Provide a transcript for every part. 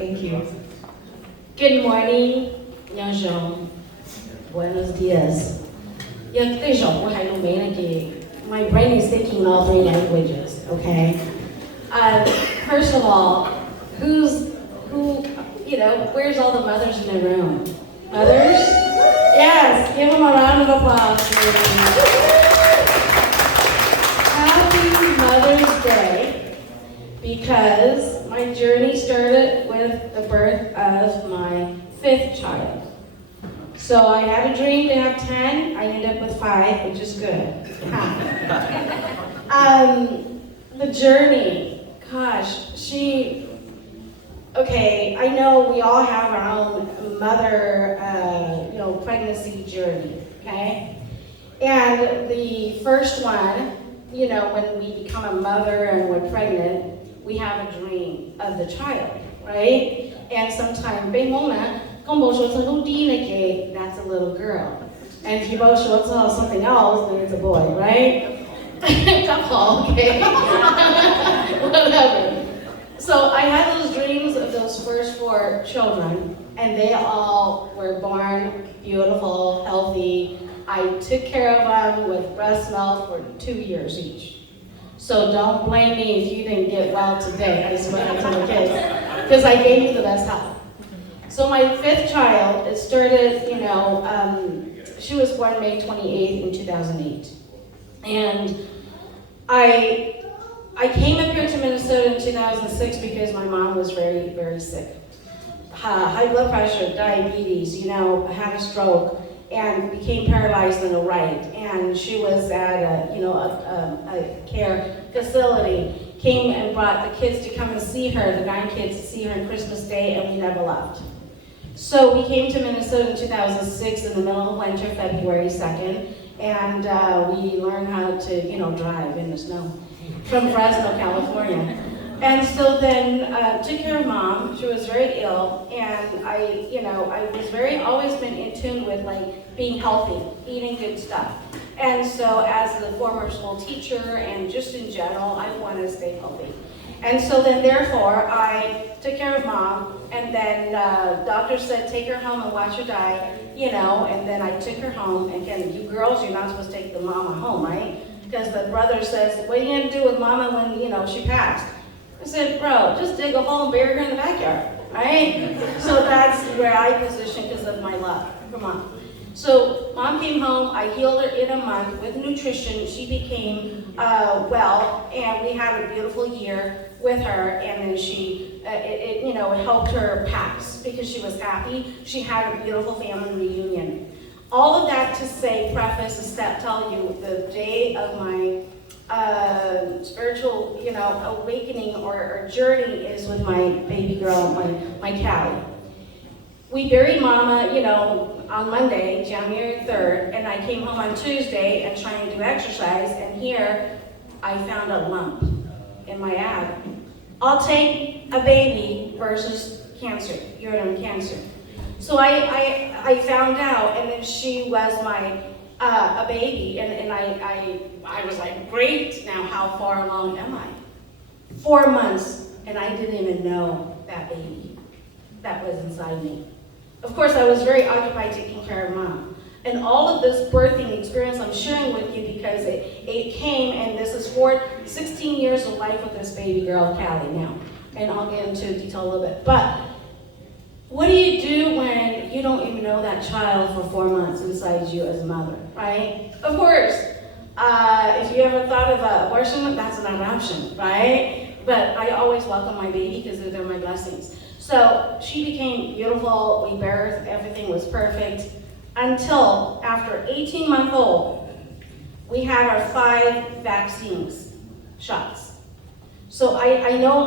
Thank you. Good morning, Nyajong. Buenos dias. My brain is thinking all three languages, okay? First of all, where's all the mothers in the room? Mothers? Yes, give them a round of applause, please. Happy Mother's Day, because my journey started with the birth of my 5th child. So I had a dream to have 10, I ended up with 5, which is good. The journey, gosh, I know we all have our own mother, pregnancy journey, okay? And the first one, when we become a mother and we're pregnant, we have a dream of the child, right? And sometimes, that's a little girl. And if you both show something else, then it's a boy, right? Couple, okay? Whatever. So I had those dreams of those first 4 children, and they all were born beautiful, healthy. I took care of them with breast milk for 2 years each. So don't blame me if you didn't get well today. I swear to the kids, because I gave you the best help. So my 5th child, it started, she was born May 28th in 2008. And I came up here to Minnesota in 2006 because my mom was very, very sick. High blood pressure, diabetes, had a stroke, and became paralyzed in the right. And she was at a care facility, came and brought the kids to come and see her, the 9 kids to see her on Christmas Day, and we never left. So we came to Minnesota in 2006 in the middle of winter, February 2nd, and we learned how to, drive in the snow from Fresno, California. And so then took care of Mom. She was very ill, and I was always been in tune with being healthy, eating good stuff. And so as a former school teacher and just in general, I wanted to stay healthy. And so then therefore I took care of Mom, and then doctor said take her home and watch her diet, and then I took her home. And again, you girls, you're not supposed to take the mama home, right? Because the brother says, what are you gonna do with Mama when she passed? I said, bro, just dig a hole and bury her in the backyard, right? So that's where I position because of my love for Mom. So Mom came home, I healed her in a month with nutrition. She became well, and we had a beautiful year with her, and then it helped her pass because she was happy. She had a beautiful family reunion. All of that to say, tell you the day of my spiritual, awakening or journey is with my baby girl, my Callie. We buried Mama, on Monday, January 3rd, and I came home on Tuesday and trying to do exercise, and here I found a lump in my ab. I'll take a baby versus cancer, uterine cancer. So I found out, and then she was a baby, and I was like, great, now how far along am I? 4 months, and I didn't even know that baby that was inside me. Of course, I was very occupied taking care of Mom. And all of this birthing experience I'm sharing with you because it came, and this is 16 years of life with this baby girl, Callie, now. And I'll get into detail a little bit. But what do you do when you don't even know that child for 4 months inside you as a mother, right? Of course, if you ever thought of abortion, that's another option, right? But I always welcome my baby because they're my blessings. So she became beautiful, we birthed, everything was perfect, until after 18 months old, we had our 5 vaccines, shots. So I know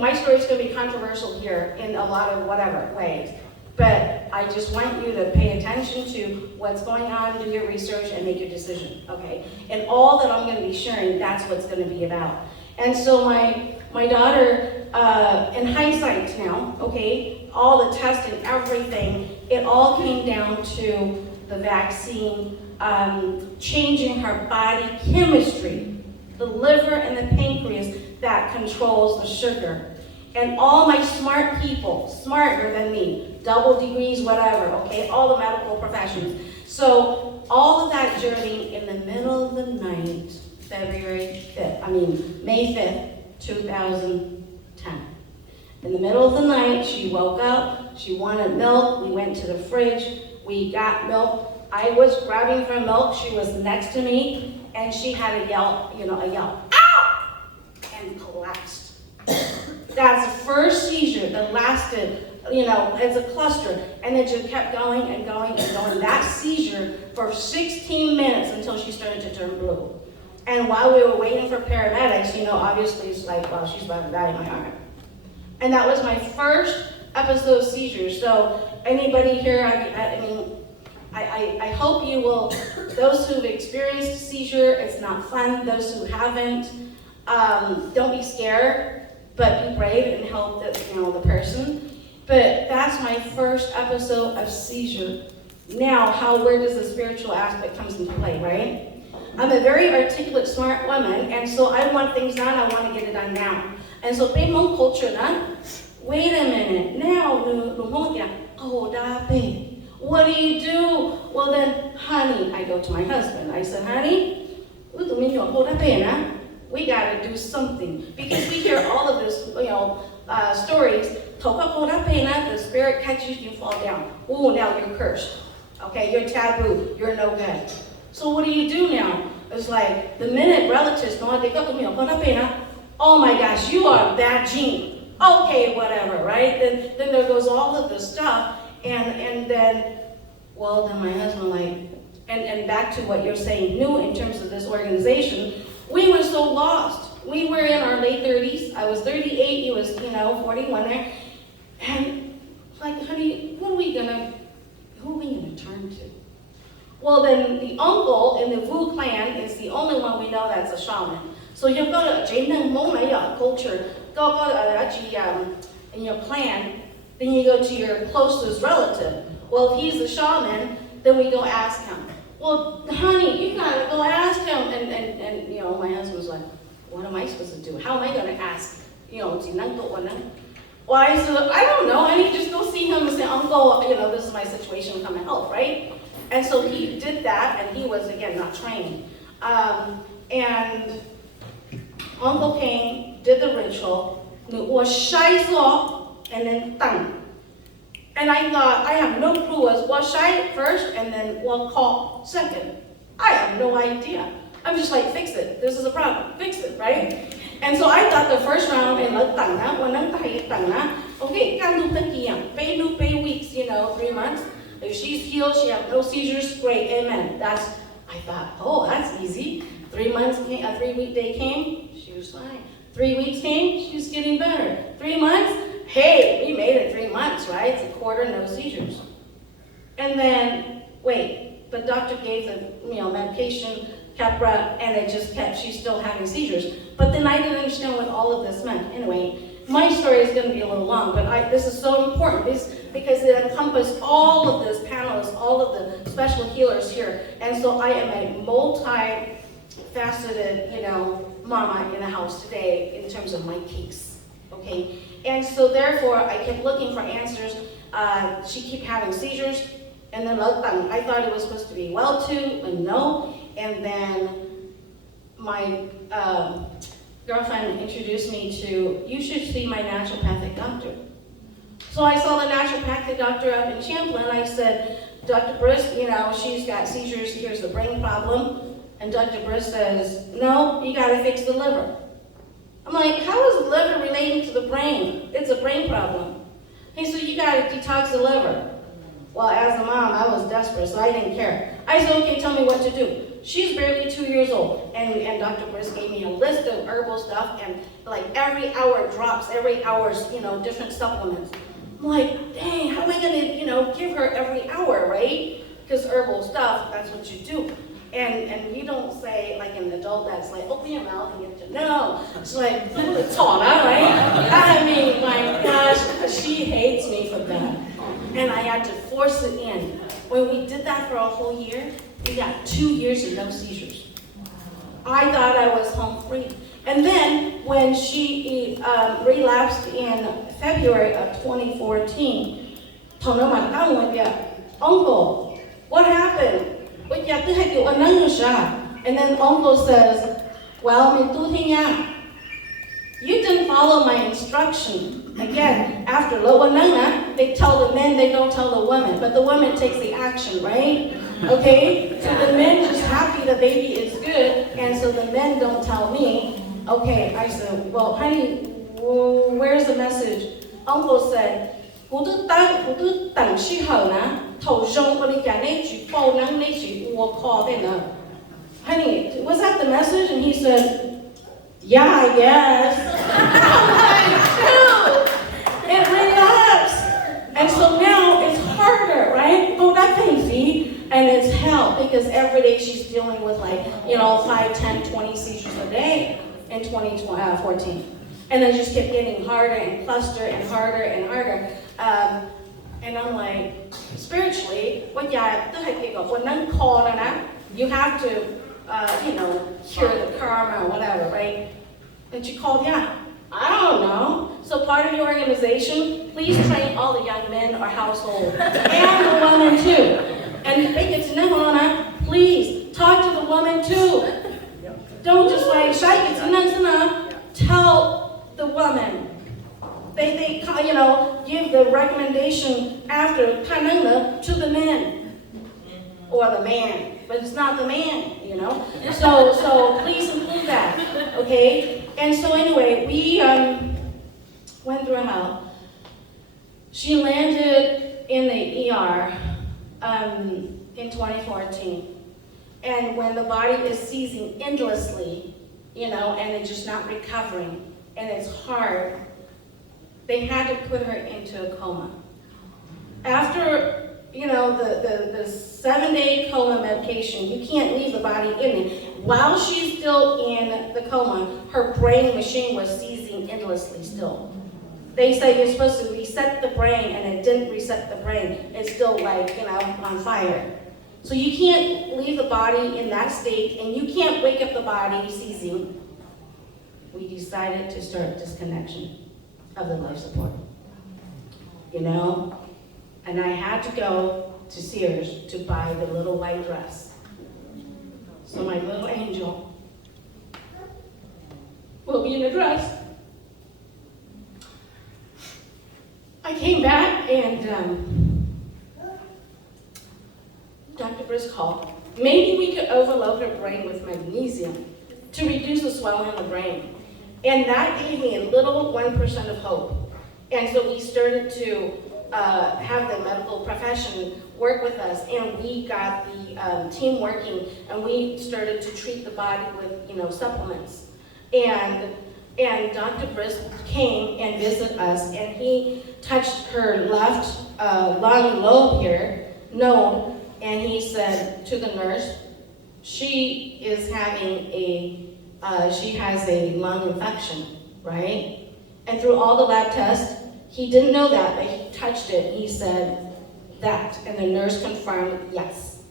my story's gonna be controversial here in a lot of whatever ways, but I just want you to pay attention to what's going on, do your research, and make your decision, okay? And all that I'm gonna be sharing, that's what's gonna be about. And so my daughter, in hindsight now, okay, all the testing, everything, it all came down to the vaccine changing her body chemistry, the liver and the pancreas that controls the sugar. And all my smart people, smarter than me, double degrees, whatever, okay, all the medical professions. So all of that journey in the middle of the night, May 5th, 2010. In the middle of the night, she woke up, she wanted milk, we went to the fridge, we got milk. I was grabbing for milk, she was next to me, and she had a yell, ow! And collapsed. That's the first seizure that lasted, as a cluster, and it just kept going and going and going. That seizure for 16 minutes until she started to turn blue. And while we were waiting for paramedics, obviously it's like, well, she's about to die in my arm. And that was my first episode of seizures. So anybody here, I hope you will, those who've experienced a seizure, it's not fun. Those who haven't, don't be scared, but be brave and help the person. But that's my first episode of seizure. Now, where does the spiritual aspect comes into play, right? I'm a very articulate, smart woman, and so I want things done, I want to get it done now. And so, Hmong culture, wait a minute, now, what do you do? Well then, honey, I go to my husband. I said, honey, we gotta do something. Because we hear all of this, stories, the spirit catches you, fall down. Oh, now you're cursed. Okay, you're taboo, you're no good. So what do you do now? It's like, the minute relatives know, oh my gosh, you are that gene. Okay, whatever, right? Then there goes all of this stuff, and then my husband and back to what you're saying, new in terms of this organization, we were so lost. We were in our late 30s. I was 38, he was, 41 there. And like, honey, who are we gonna turn to? Well, then the uncle in the Vu clan is the only one we know that's a shaman. So you've got a Hmong culture, in your clan, then you go to your closest relative. Well, if he's a shaman, then we go ask him. Well, honey, you gotta go ask him. And my husband's like, what am I supposed to do? How am I gonna ask? Well, I said, I don't know. I need to just go see him and say, Uncle, this is my situation, come and help, right? And so he did that, and he was, again, not trained. And Uncle came, did the ritual, and then dang. And I thought, I have no clue was washai first, and then call second. I have no idea. I'm just like, fix it. This is a problem. Fix it, right? And so I thought the first round, okay, pay weeks, 3 months. If she's healed, she has no seizures, great, amen. I thought, oh, that's easy. 3 months came, a 3-week day came, she was fine. 3 weeks came, she was getting better. 3 months, hey, we made it 3 months, right? It's a quarter, no seizures. And then, the doctor gave the medication, Keppra, and it just kept, she's still having seizures. But then I didn't understand what all of this meant. Anyway, my story is going to be a little long, but this is so important because it encompassed all of this panelists, all of the special healers here. And so I am a multi-faceted, mama in the house today in terms of my case, okay? And so therefore, I kept looking for answers. She kept having seizures, and then I thought it was supposed to be well too, but no. And then my girlfriend introduced me to, you should see my naturopathic doctor. So I saw the naturopathic doctor up in Champlin. I said, Dr. Brisk, she's got seizures, here's the brain problem. And Dr. Brisk says, no, you gotta fix the liver. I'm like, how is the liver relating to the brain? It's a brain problem. Hey, so you gotta detox the liver. Well, as a mom, I was desperate, so I didn't care. I said, okay, tell me what to do. She's barely 2 years old, and Dr. Brisk gave me a list of herbal stuff, and like every hour drops, every hour's, different supplements. I'm like, dang, how am I gonna, give her every hour, right? Because herbal stuff, that's what you do. And you don't say, like an adult that's like, open your mouth and get to know. It's like, it's all right? I mean, my gosh, she hates me for that. And I had to force it in. When we did that for a whole year, we got 2 years of no seizures. I thought I was home free. And then when she relapsed in February of 2014, Uncle, what happened? And then Uncle says, well, you didn't follow my instruction. Again, after Lowananga, they tell the men, they don't tell the women, but the woman takes the action, right? Okay? So the men just happy the baby is good, and so the men don't tell me. Okay, I said, well, honey, where's the message? Uncle said, honey, was that the message? And he said, yeah, I guess. I'm like, dude, it relapsed. And so now it's harder, right? Go that thing, see? And it's hell because every day she's dealing with 5, 10, 20 seizures a day in 2014. And then just kept getting harder and cluster and harder and harder. And I'm like, spiritually, you have to, cure the karma or whatever, right? But you called, yeah. I don't know. So part of your organization, please train all the young men or household and the women too. And make it to please talk to the woman too. Don't just tell the woman. They give the recommendation after to the men or the man, but it's not the man, So please include that, okay? And so anyway, we went through hell. She landed in the ER in 2014, and when the body is seizing endlessly, and it's just not recovering, and it's hard, they had to put her into a coma. After the 7-day coma medication, you can't leave the body in it. While she's still in the coma, her brain machine was seizing endlessly still. They say you're supposed to reset the brain, and it didn't reset the brain. It's still on fire. So you can't leave the body in that state, and you can't wake up the body seizing. We decided to start disconnection of the life support. And I had to go to Sears to buy the little white dress. So my little angel will be in a dress. I came back and Dr. Brisk called. Maybe we could overload her brain with magnesium to reduce the swelling in the brain. And that gave me a little 1% of hope. And so we started to have the medical profession work with us, and we got the team working, and we started to treat the body with supplements. And Dr. Brisk came and visited us, and he touched her left lung lobe here, node, and he said to the nurse, she is having she has a lung infection, right? And through all the lab tests, he didn't know that, but he touched it, and he said that, and the nurse confirmed yes.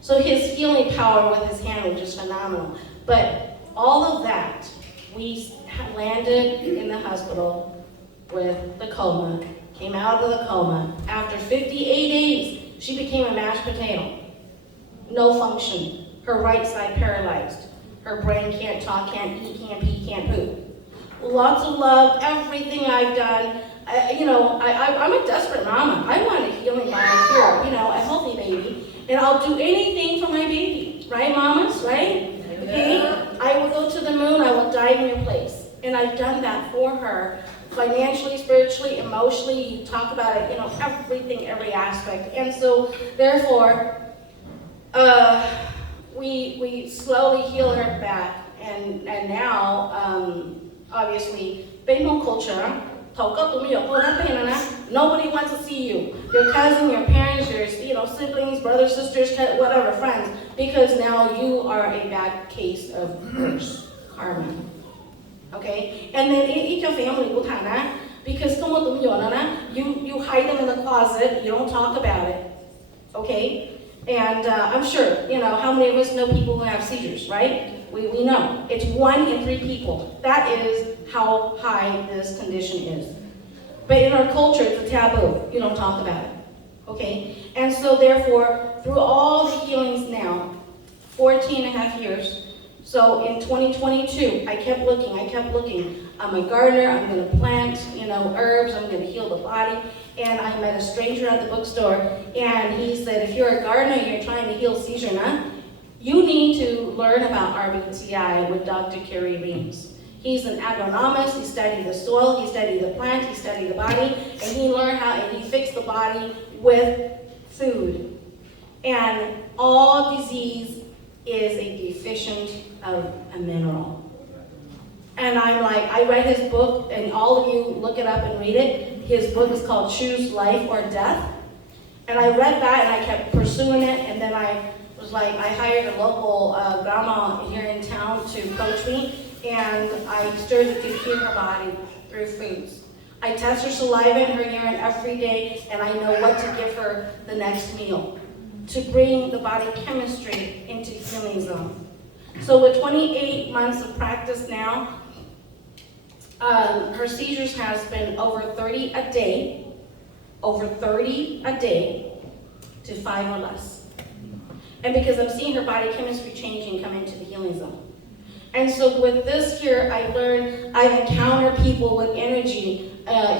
So his healing power with his hand was just phenomenal. But all of that, we landed in the hospital with the coma, came out of the coma. After 58 days, she became a mashed potato. No function. Her right side paralyzed. Her brain can't talk, can't eat, can't pee, can't poop. Lots of love, everything I've done. I'm a desperate mama. I want a healing body here, a healthy baby. And I'll do anything for my baby. Right, mamas? Right? Okay? I will go to the moon. I will die in your place. And I've done that for her. Financially, spiritually, emotionally. You talk about it, everything, every aspect. And so, therefore, we slowly heal her back. And now, obviously, Hmong culture, nobody wants to see you. Your cousin, your parents, your siblings, brothers, sisters, whatever, friends, because now you are a bad case of curse, karma. Okay? And then each your family will because you hide them in the closet, you don't talk about it. Okay? And I'm sure, how many of us know people who have seizures, right? We know. It's 1 in 3 people. That is how high this condition is. But in our culture, it's a taboo. You don't talk about it, okay? And so therefore, through all the healings now, 14 and a half years, so in 2022, I kept looking. I'm a gardener, I'm gonna plant, herbs, I'm gonna heal the body. And I met a stranger at the bookstore, and he said, if you're a gardener, you're trying to heal seizure, you need to learn about RBTI with Dr. Kerry Reams. He's an agronomist, he studied the soil, he studied the plant, he studied the body, and he learned and he fixed the body with food. And all disease is a deficient of a mineral. And I'm like, I read his book, and all of you look it up and read it. His book is called Choose Life or Death. And I read that, and I kept pursuing it, and then I was like, I hired a local grandma here in town to coach me, and I started to heal her body through foods. I test her saliva and her urine every day, and I know what to give her the next meal to bring the body chemistry into the healing zone. So with 28 months of practice now, her seizures has been over 30 a day to 5 or less. And because I'm seeing her body chemistry changing come into the healing zone. And so with this here, I learned, I encounter people with energy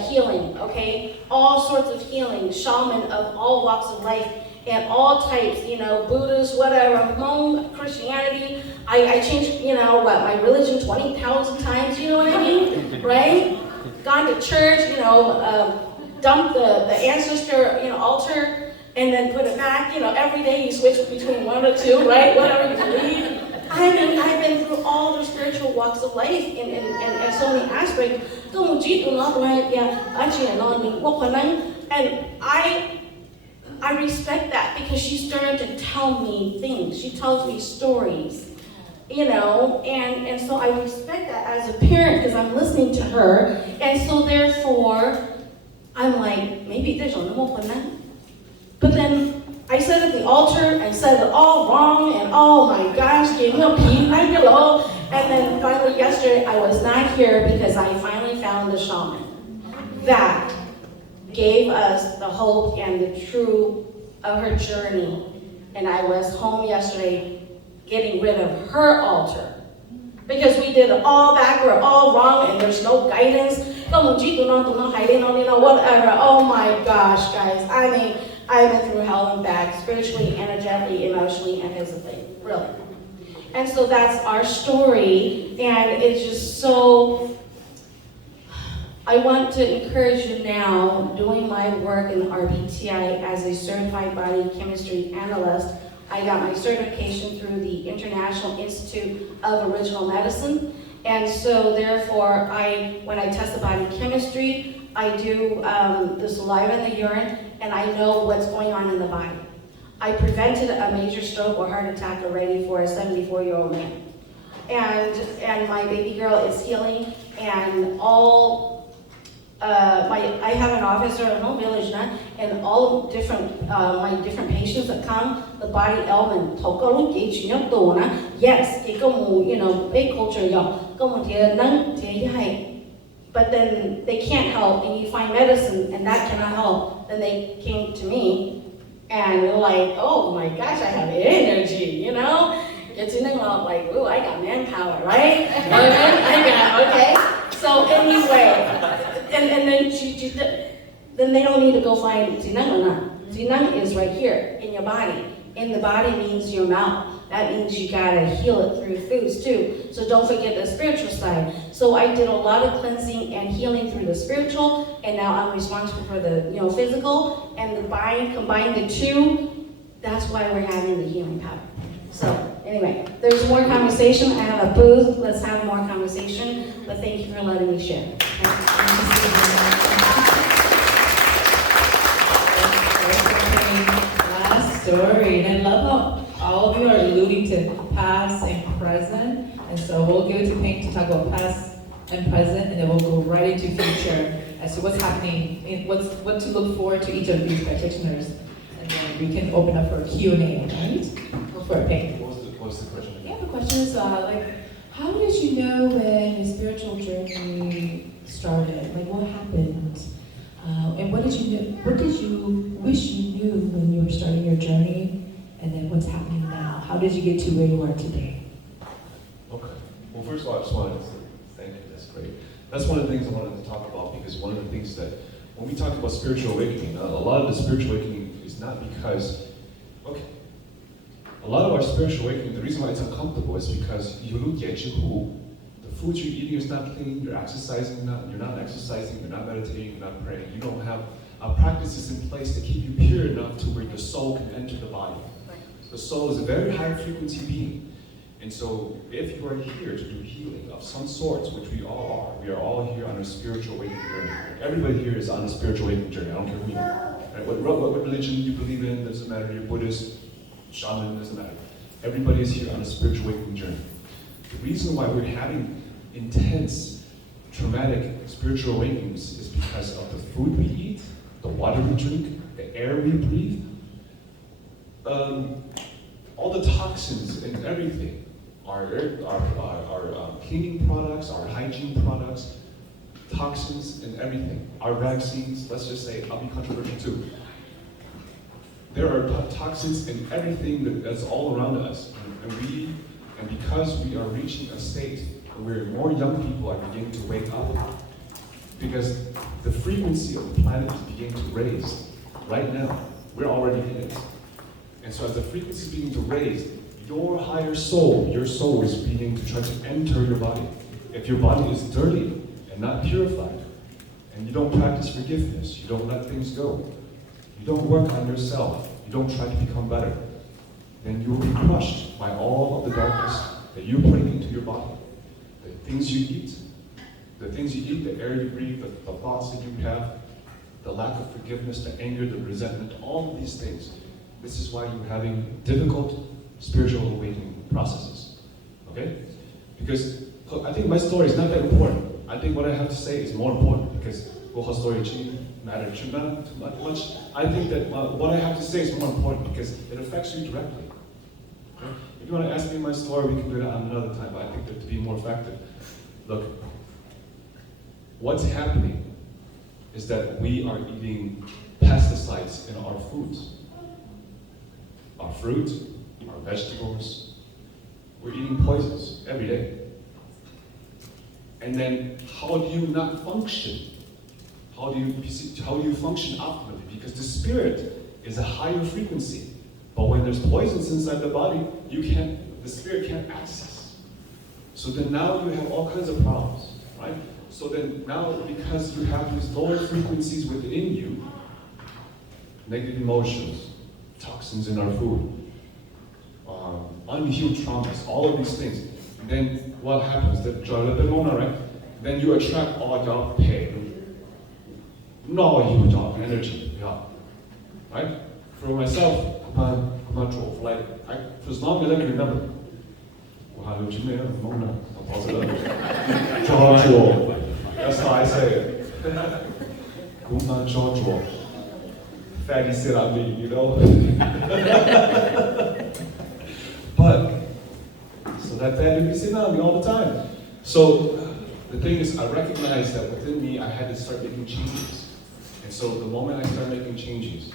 healing, okay? All sorts of healing, shaman of all walks of life, and all types, Buddhist, whatever, Hmong, Christianity. I changed, my religion 20,000 times, you know what I mean, right? Gone to church, dumped the ancestor, altar, and then put it back, every day you switch between 1 or 2, right? Whatever you believe. I've been through all the spiritual walks of life in so many aspects. And I respect that because she started to tell me things. She tells me stories, and so I respect that as a parent because I'm listening to her. And so therefore, I'm like, maybe there's no more for that. But then I said at the altar and said it all wrong, and oh my gosh, and then finally yesterday I was not here because I finally found the shaman that gave us the hope and the truth of her journey. And I was home yesterday getting rid of her altar because we did it all backward, all wrong, and there's no guidance. Whatever. Oh my gosh, guys. I mean, I've been through hell and back, spiritually, energetically, emotionally, and physically, really. And so that's our story, and it's just so, I want to encourage you now, doing my work in RBTI as a certified body chemistry analyst. I got my certification through the International Institute of Original Medicine, and so therefore, when I test the body chemistry, I do the saliva and the urine, and I know what's going on in the body. I prevented a major stroke or heart attack already for a 74-year-old man. And my baby girl is healing, and all, I have an officer at home village now, and all different, my different patients that come, the body ailment, yes, big culture, but then they can't help, and you find medicine, and that cannot help. Then they came to me, and they're like, oh my gosh, I have energy, like, ooh, I got manpower, right? Okay. So anyway, and then they don't need to go find Zinang. Zinang is right here in your body. In the body means your mouth. That means you gotta heal it through foods too. So don't forget the spiritual side. So I did a lot of cleansing and healing through the spiritual, and now I'm responsible for the physical, and the body, combine the two. That's why we're having the healing power. So anyway, there's more conversation. I have a booth. Let's have more conversation. But thank you for letting me share. Last story, and I love how all of you are alluding to past and present, and so we'll give it to Pink to talk about past and present, and then we'll go right into future as to what's happening, what to look forward to each of these practitioners. And then we can open up for a Q&A, right? Go for it, Pink. What was the question? Yeah, the question is, how did you know when the spiritual journey started? Like, what happened? And what did you wish you knew when you were starting your journey? And then what's happening now? How did you get to where you are today? Okay. Well, first of all, I just wanted to say thank you. That's great. That's one of the things I wanted to talk about, because one of the things that, when we talk about spiritual awakening, a lot of the spiritual awakening is not because, okay, a lot of our spiritual awakening, the reason why it's uncomfortable is because you look at you, the food you're eating is not clean, you're exercising, you're not exercising, you're not meditating, you're not praying. You don't have practices in place to keep you pure enough to where the soul can enter the body. The soul is a very high frequency being. And so if you are here to do healing of some sorts, which we all are, we are all here on a spiritual awakening journey. Everybody here is on a spiritual awakening journey. I don't care who you are. Right? What religion you believe in, doesn't matter. You're Buddhist, Shaman, doesn't matter. Everybody is here on a spiritual awakening journey. The reason why we're having intense, traumatic spiritual awakenings is because of the food we eat, the water we drink, the air we breathe, all the toxins and everything, our cleaning products, our hygiene products, toxins and everything, our vaccines, let's just say, I'll be controversial too. There are toxins in everything that's all around us, and because we are reaching a state where more young people are beginning to wake up, because the frequency of the planet is beginning to raise right now. We're already in it. And so as the frequency is beginning to raise, your higher soul, your soul is beginning to try to enter your body. If your body is dirty and not purified, and you don't practice forgiveness, you don't let things go, you don't work on yourself, you don't try to become better, then you will be crushed by all of the darkness that you're putting into your body. The things you eat, the air you breathe, the thoughts that you have, the lack of forgiveness, the anger, the resentment, all of these things. This is why you're having difficult spiritual awakening processes, okay? Because I think my story is not that important. I think what I have to say is more important, because what story matter too much. I think that what I have to say is more important because it affects you directly. Okay? If you want to ask me my story, we can do that on another time, but I think that to be more effective. Look, what's happening is that we are eating pesticides in our foods. Our fruit, our vegetables, we're eating poisons every day. And then how do you not function? How do you function optimally? Because the spirit is a higher frequency. But when there's poisons inside the body, the spirit can't access. So then now you have all kinds of problems, right? So then now, because you have these lower frequencies within you, negative emotions, toxins in our food, unhealed traumas, all of these things. And then what happens? Then you attract all your pain, no huge energy, yeah. Right? For myself, for as long as I can remember, that's how I say it. Fatty sit on me, you know? But, so that fatty be sitting on me all the time. So, the thing is, I recognized that within me, I had to start making changes. And so the moment I started making changes,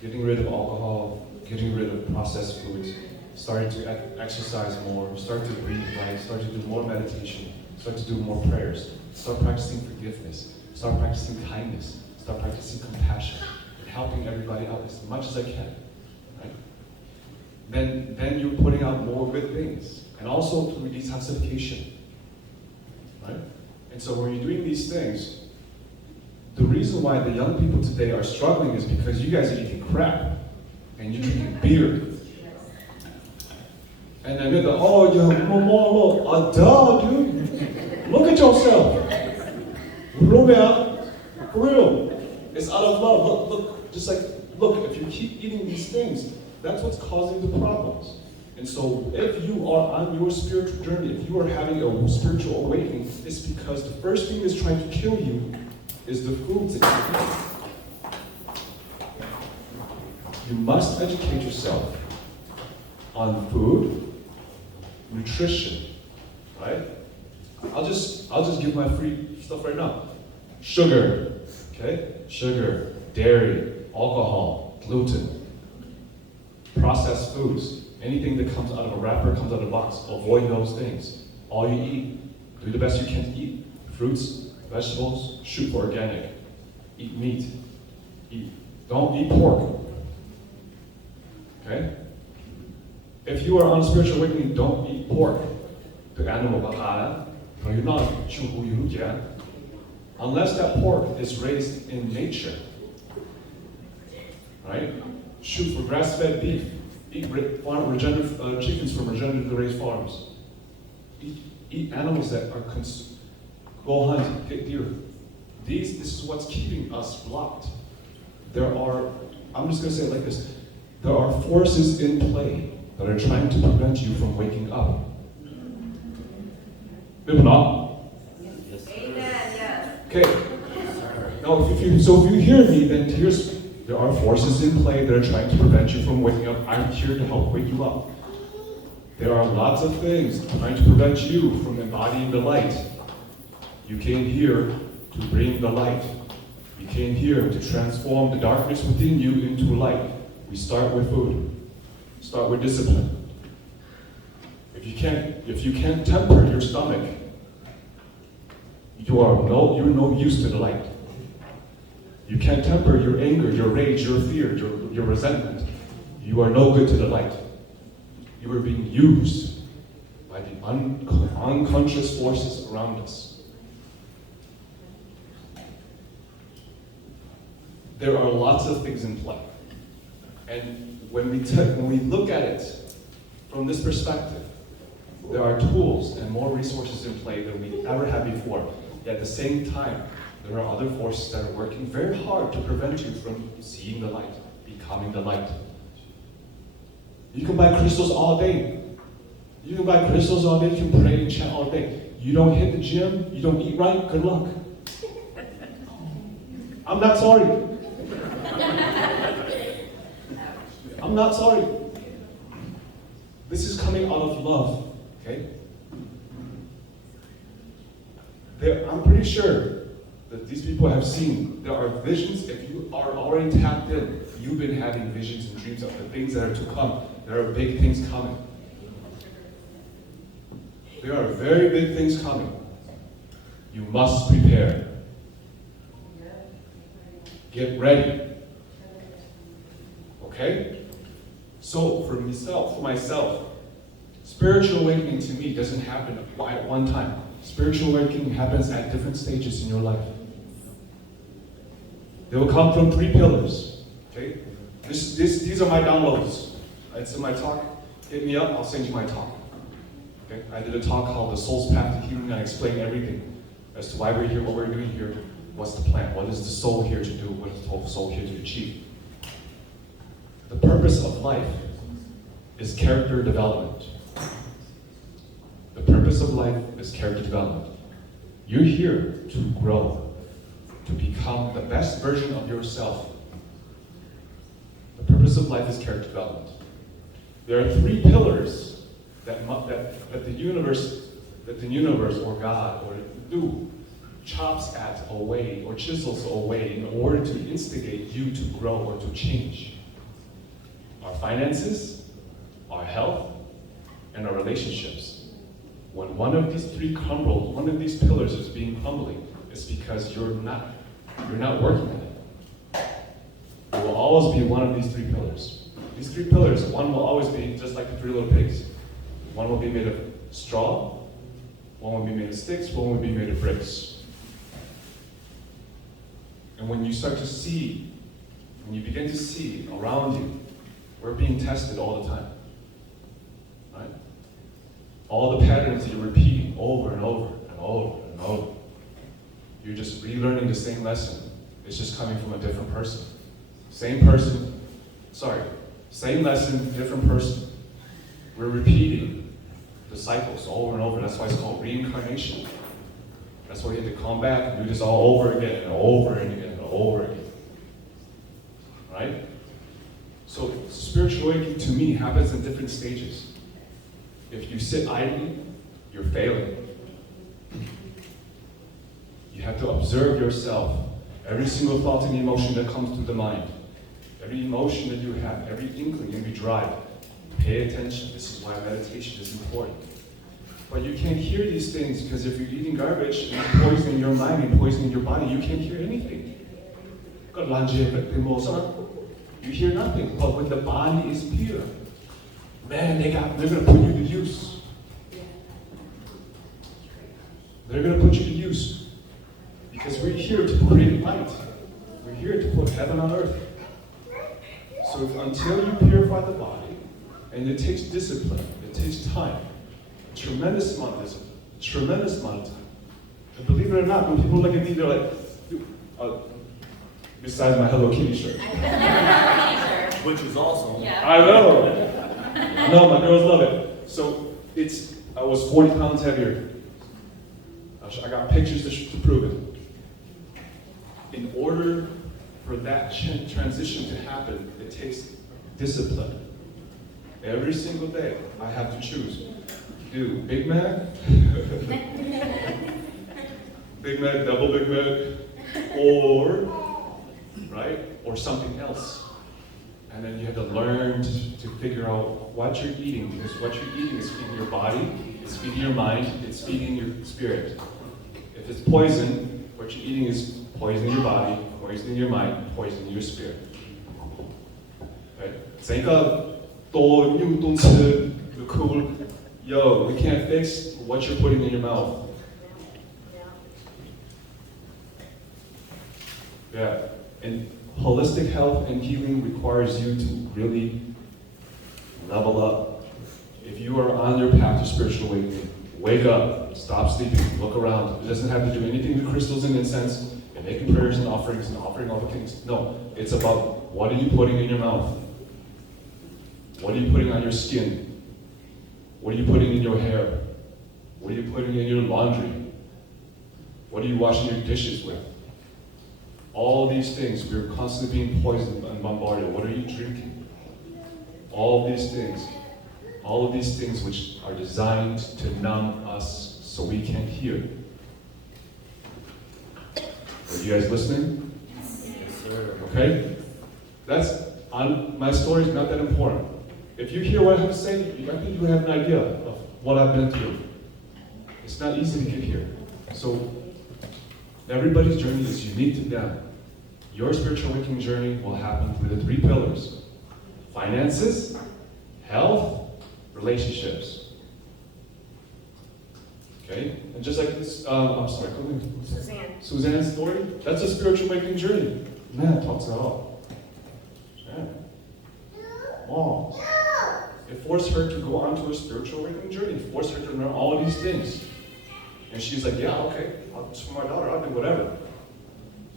getting rid of alcohol, getting rid of processed foods, started to exercise more, start to breathe right, start to do more meditation, start to do more prayers, start practicing forgiveness, start practicing kindness, start practicing compassion, and helping everybody out as much as I can. Right? Then you're putting out more good things, and also through detoxification. Right? And so when you're doing these things, the reason why the young people today are struggling is because you guys are eating crap and you're drinking beer. And then they're oh, you're duh, dude. Look at yourself. For real. It's out of love. Look, just like, look, if you keep eating these things, that's what's causing the problems. And so if you are on your spiritual journey, if you are having a spiritual awakening, it's because the first thing that's trying to kill you is the foods that you eat. You must educate yourself on food, nutrition, right? I'll just give my free stuff right now. Sugar, okay? Sugar, dairy, alcohol, gluten, processed foods. Anything that comes out of a wrapper, comes out of a box. Avoid those things. All you eat, do the best you can to eat. Fruits, vegetables, shoot for organic. Eat meat. Don't eat pork. Okay? If you are on a spiritual awakening, don't eat pork. The animal bakala, you're not unless that pork is raised in nature. Right? Shoot for grass-fed beef. Eat regenerative chickens from regeneratively raised farms. Eat animals that are go hunt, get deer. This is what's keeping us blocked. I'm just going to say it like this. There are forces in play that are trying to prevent you from waking up. Maybe not. Yes. Amen, yes. Okay. Now, if you hear me, then there are forces in play that are trying to prevent you from waking up. I'm here to help wake you up. There are lots of things trying to prevent you from embodying the light. You came here to bring the light. You came here to transform the darkness within you into light. We start with food. Start with discipline. If you can't temper your stomach, you're no use to the light. You can't temper your anger, your rage, your fear, your resentment. You are no good to the light. You are being used by the unconscious forces around us. There are lots of things in play. And when we look at it from this perspective, there are tools and more resources in play than we ever had before. Yet at the same time, there are other forces that are working very hard to prevent you from seeing the light, becoming the light. You can buy crystals all day. You can buy crystals all day, you can pray and chant all day. You don't hit the gym, you don't eat right, good luck. I'm not sorry. I'm not sorry. This is coming out of love, okay? I'm pretty sure that these people have seen, there are visions. If you are already tapped in, you've been having visions and dreams of the things that are to come. There are big things coming. There are very big things coming. You must prepare. Get ready. Okay? So for myself, spiritual awakening to me doesn't happen at one time. Spiritual awakening happens at different stages in your life. They will come from 3 pillars. Okay? These are my downloads. It's in my talk. Hit me up, I'll send you my talk. Okay? I did a talk called The Soul's Path to Healing, and I explained everything as to why we're here, what we're doing here, what's the plan, what is the soul here to do, what is the soul here to achieve. The purpose of life is character development. The purpose of life is character development. You're here to grow, to become the best version of yourself. The purpose of life is character development. There are 3 pillars that the universe or God or do chops at away or chisels away in order to instigate you to grow or to change. Our finances, our health, and our relationships. When one of these 3 crumbles, one of these pillars is being crumbling, it's because you're not working on it. There will always be one of these 3 pillars. These 3 pillars, one will always be just like the 3 little pigs. One will be made of straw, one will be made of sticks, one will be made of bricks. And when you begin to see around you, we're being tested all the time. Right? All the patterns you're repeating over and over and over and over. You're just relearning the same lesson. It's just coming from a different person. Same lesson, different person. We're repeating the cycles over and over. That's why it's called reincarnation. That's why we have to come back and do this all over again and over and again and over again. Right? So spiritual awakening to me happens in different stages. If you sit idly, you're failing. You have to observe yourself. Every single thought and emotion that comes through the mind, every emotion that you have, every inkling, every drive, pay attention. This is why meditation is important. But you can't hear these things because if you're eating garbage and it's poisoning your mind and poisoning your body, you can't hear anything. You hear nothing. But when the body is pure, man, they're gonna put you to use. They're gonna put you to use. Because we're here to create light. We're here to put heaven on earth. So until you purify the body, and it takes discipline, it takes time, a tremendous amount of discipline, a tremendous amount of time. And believe it or not, when people look at me, they're like, besides my Hello Kitty shirt. Which is awesome. Yeah. I know, my girls love it. So I was 40 pounds heavier. I got pictures to prove it. In order for that transition to happen, it takes discipline. Every single day, I have to choose. Do Big Mac, Big Mac, double Big Mac, or something else. And then you have to learn to figure out what you're eating, because what you're eating is feeding your body, it's feeding your mind, it's feeding your spirit. If it's poison, what you're eating is poisoning your body, poisoning your mind, poisoning your spirit. Right? 整个多运动吃 cool, yo, we can't fix what you're putting in your mouth. Yeah, and holistic health and healing requires you to really level up. If you are on your path to spiritual awakening, wake up, stop sleeping, look around. It doesn't have to do anything with crystals and incense and making prayers and offering all the things. No, it's about what are you putting in your mouth? What are you putting on your skin? What are you putting in your hair? What are you putting in your laundry? What are you washing your dishes with? All these things, we're constantly being poisoned and bombarded. What are you drinking? All of these things which are designed to numb us so we can't hear. Are you guys listening? Yes, sir. Okay? My story is not that important. If you hear what I have to say, I think you have an idea of what I've been through. It's not easy to get here. So everybody's journey is unique to them. Your spiritual awakening journey will happen through the 3 pillars: finances, health, relationships. Okay? And just like this, I'm sorry, go ahead. Suzanne's story, that's a spiritual awakening journey. Man, talks it all. Yeah. Mom. It forced her to go on to a spiritual awakening journey. It forced her to learn all of these things. And she's like, yeah, okay, for my daughter, I'll do whatever.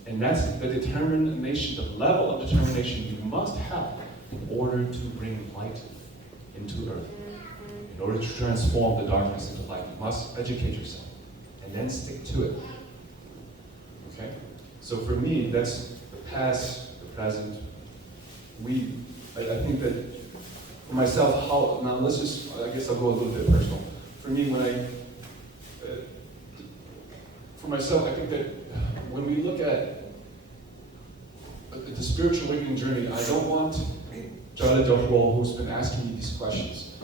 And that's the determination, the level of determination you must have in order to bring light into earth. In order to transform the darkness into light, you must educate yourself and then stick to it. Okay? So for me, that's the past, the present. I think that for myself, now let's just, I guess I'll go a little bit personal. For me, for myself, I think that when we look at the spiritual awakening journey, I don't want Jada Dohro, who's been asking me these questions.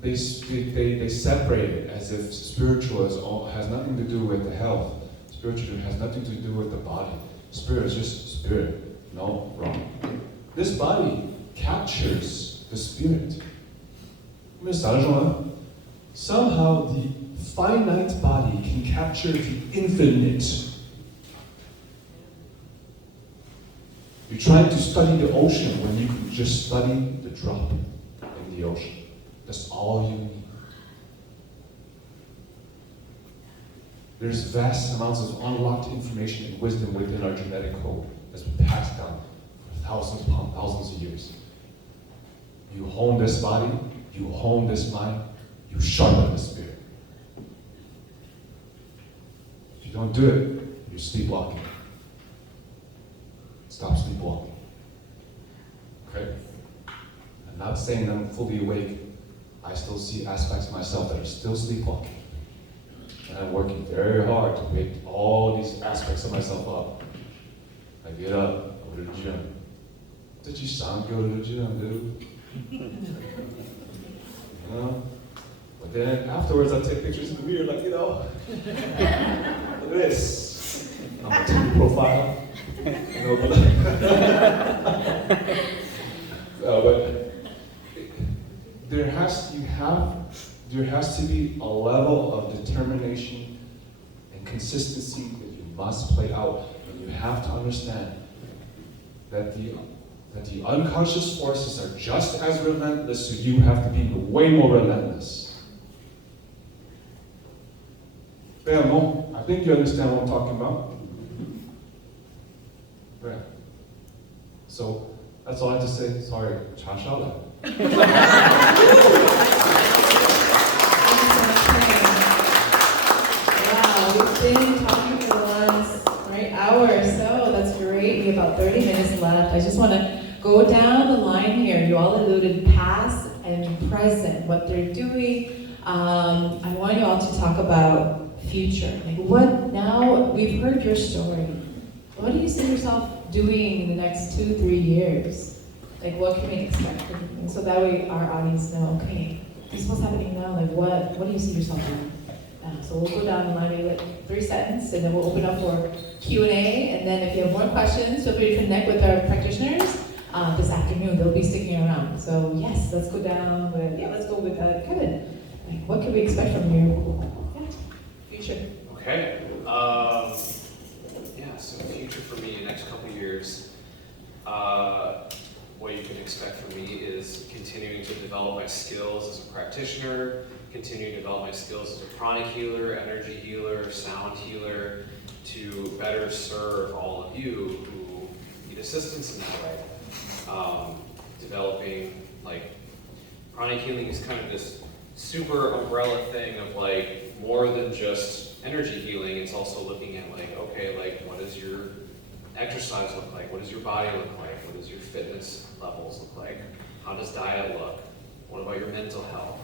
They separate it as if spiritual has nothing to do with the health. Spiritual has nothing to do with the body. Spirit is just spirit. No, wrong. This body captures the spirit. Somehow the finite body can capture the infinite. You're trying to study the ocean when you can just study the drop in the ocean. That's all you need. There's vast amounts of unlocked information and wisdom within our genetic code that's been passed down for thousands upon thousands of years. You hone this body, you hone this mind, you sharpen the spirit. If you don't do it, you're sleepwalking. Stop sleepwalking. Okay? not saying I'm fully awake, I still see aspects of myself that are still sleepwalking. And I'm working very hard to wake all these aspects of myself up. I get up, go to the gym. Did you sound go to the gym, dude? You know? But then afterwards I take pictures in the mirror like, look at this. I'm a TV profile. But there has to be a level of determination and consistency that you must play out. And you have to understand that the unconscious forces are just as relentless, so you have to be way more relentless. Pero, I think you understand what I'm talking about. Right. So that's all I have to say. Sorry, Cha Sha Le. Wow, we've been talking for the last hour or so. That's great. We have about 30 minutes left. I just want to go down the line here. You all alluded past and present, what they're doing. I want you all to talk about future. Like what now? We've heard your story. What do you see yourself doing in the next 2-3 years? Like what can we expect from you? So that way our audience know, okay, this is what's happening now. Like what do you see yourself doing? So we'll go down the line, maybe like 3 seconds, and then we'll open up for Q&A. And then if you have more questions, feel free to connect with our practitioners this afternoon. They'll be sticking around. So yes, let's go down with, let's go with Kevin. Like, what can we expect from you? Yeah, future. Okay. So future for me, next couple of years, what you can expect from me is continuing to develop my skills as a practitioner, continuing to develop my skills as a pranic healer, energy healer, sound healer, to better serve all of you who need assistance in that way. Developing, pranic healing is kind of this super umbrella thing of more than just energy healing. It's also looking at what does your exercise look like? What does your body look like? What does your fitness levels look like? How does diet look? What about your mental health?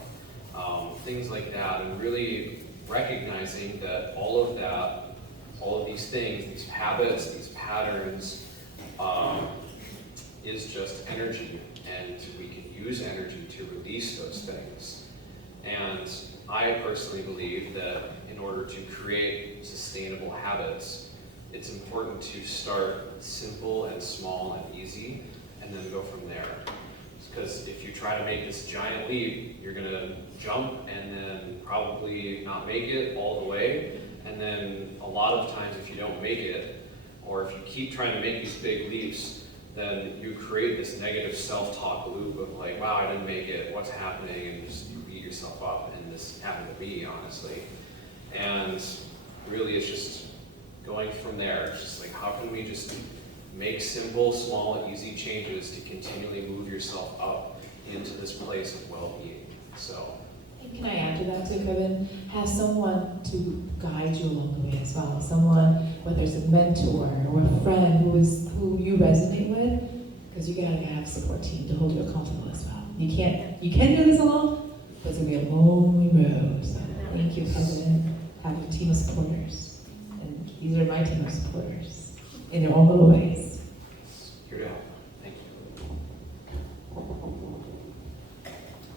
Things like that, and really recognizing that all of these things, these habits, these patterns, is just energy, and we can use energy to release those things. And I personally believe that in order to create sustainable habits, it's important to start simple and small and easy, and then go from there. Because if you try to make this giant leap, you're going to jump and then probably not make it all the way. And then a lot of times if you don't make it, or if you keep trying to make these big leaps, then you create this negative self-talk loop of wow, I didn't make it, what's happening, and just you beat yourself up. And this happened to me, honestly. And really it's just going from there. It's just how can we just make simple, small, easy changes to continually move yourself up into this place of well-being. So. And can I add to that too, Kevin? Have someone to guide you along the way as well. Someone, whether it's a mentor or a friend who you resonate with, because you gotta have a support team to hold you accountable as well. You can do this alone, but it's gonna be a lonely road. So thank you, Kevin. Have a team of supporters. And these are my team of supporters in their own little ways. Here to help. Thank you.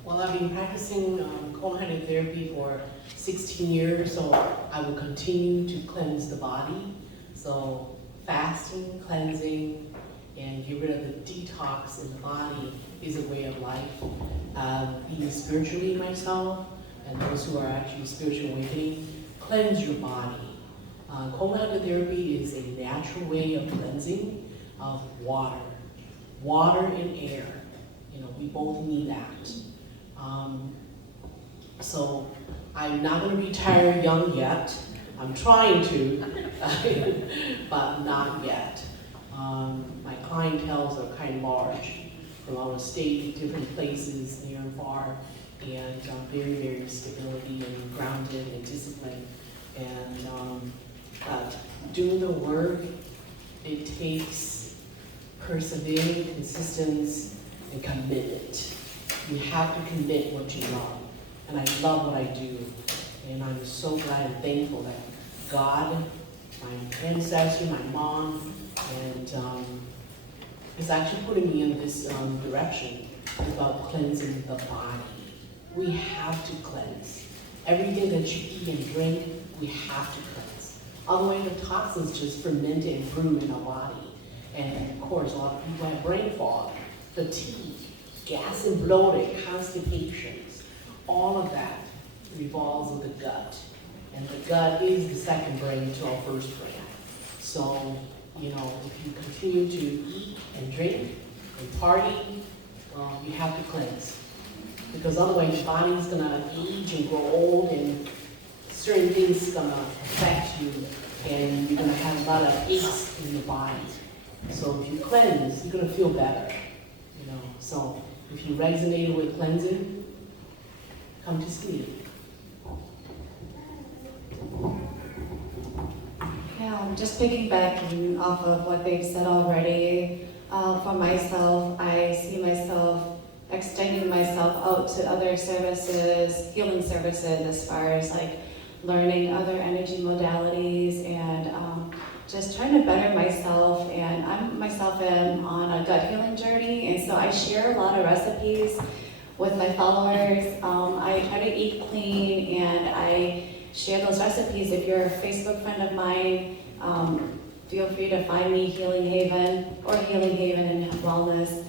Well, I've been practicing cold hydrotherapy for 16 years, so I will continue to cleanse the body. So fasting, cleansing, and get rid of the detox in the body is a way of life. Being spiritually myself, and those who are actually spiritual awakening, cleanse your body. Cold hydrotherapy is a natural way of cleansing of water. Water and air. We both need that. So I'm not going to retire young yet. I'm trying to, but not yet. My clientels are kind of large, from out of state, different places, near and far, and very, very stability and grounded and disciplined. And doing the work, it takes persevering, consistency, and commitment. You have to commit what you love. And I love what I do. And I'm so glad and thankful that God, my ancestors, my mom, and is actually putting me in this direction about cleansing the body. We have to cleanse. Everything that you eat and drink, we have to cleanse. Otherwise, the toxins just ferment and brew in our body. And of course, a lot of people have brain fog, fatigue, gas and bloating, constipations. All of that revolves with the gut. And the gut is the second brain to our first brain. So, you know, if you continue to eat and drink and party, you have to cleanse. Because otherwise your body's gonna age and grow old and certain things gonna affect you and you're gonna have a lot of aches in your body. So if you cleanse, you're gonna feel better, you know. So if you resonate with cleansing, come to see me. Yeah, just piggybacking off of what they've said already. For myself, I see myself extending myself out to other services, healing services, as far as like learning other energy modalities and just trying to better myself. And I myself am on a gut healing journey, and so I share a lot of recipes with my followers. I try to eat clean, and I share those recipes. If you're a Facebook friend of mine, feel free to find me, Healing Haven, or Healing Haven and Wellness.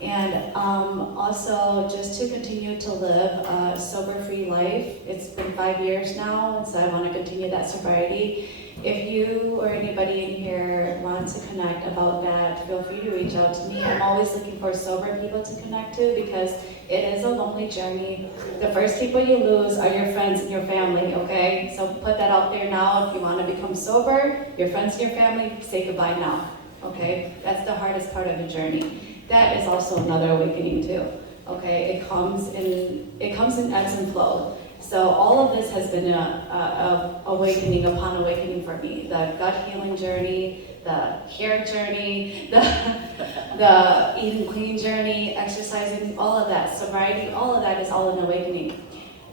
And also just to continue to live a sober-free life. It's been 5 years now, and so I want to continue that sobriety. If you or anybody in here wants to connect about that, feel free to reach out to me. I'm always looking for sober people to connect to because it is a lonely journey. The first people you lose are your friends and your family, okay? So put that out there now. If you want to become sober, your friends and your family, say goodbye now, okay? That's the hardest part of the journey. That is also another awakening too, okay? It comes in ebbs and flows. So all of this has been a awakening upon awakening for me. The gut healing journey, the hair journey, the eating clean journey, exercising, all of that, sobriety, all of that is all an awakening.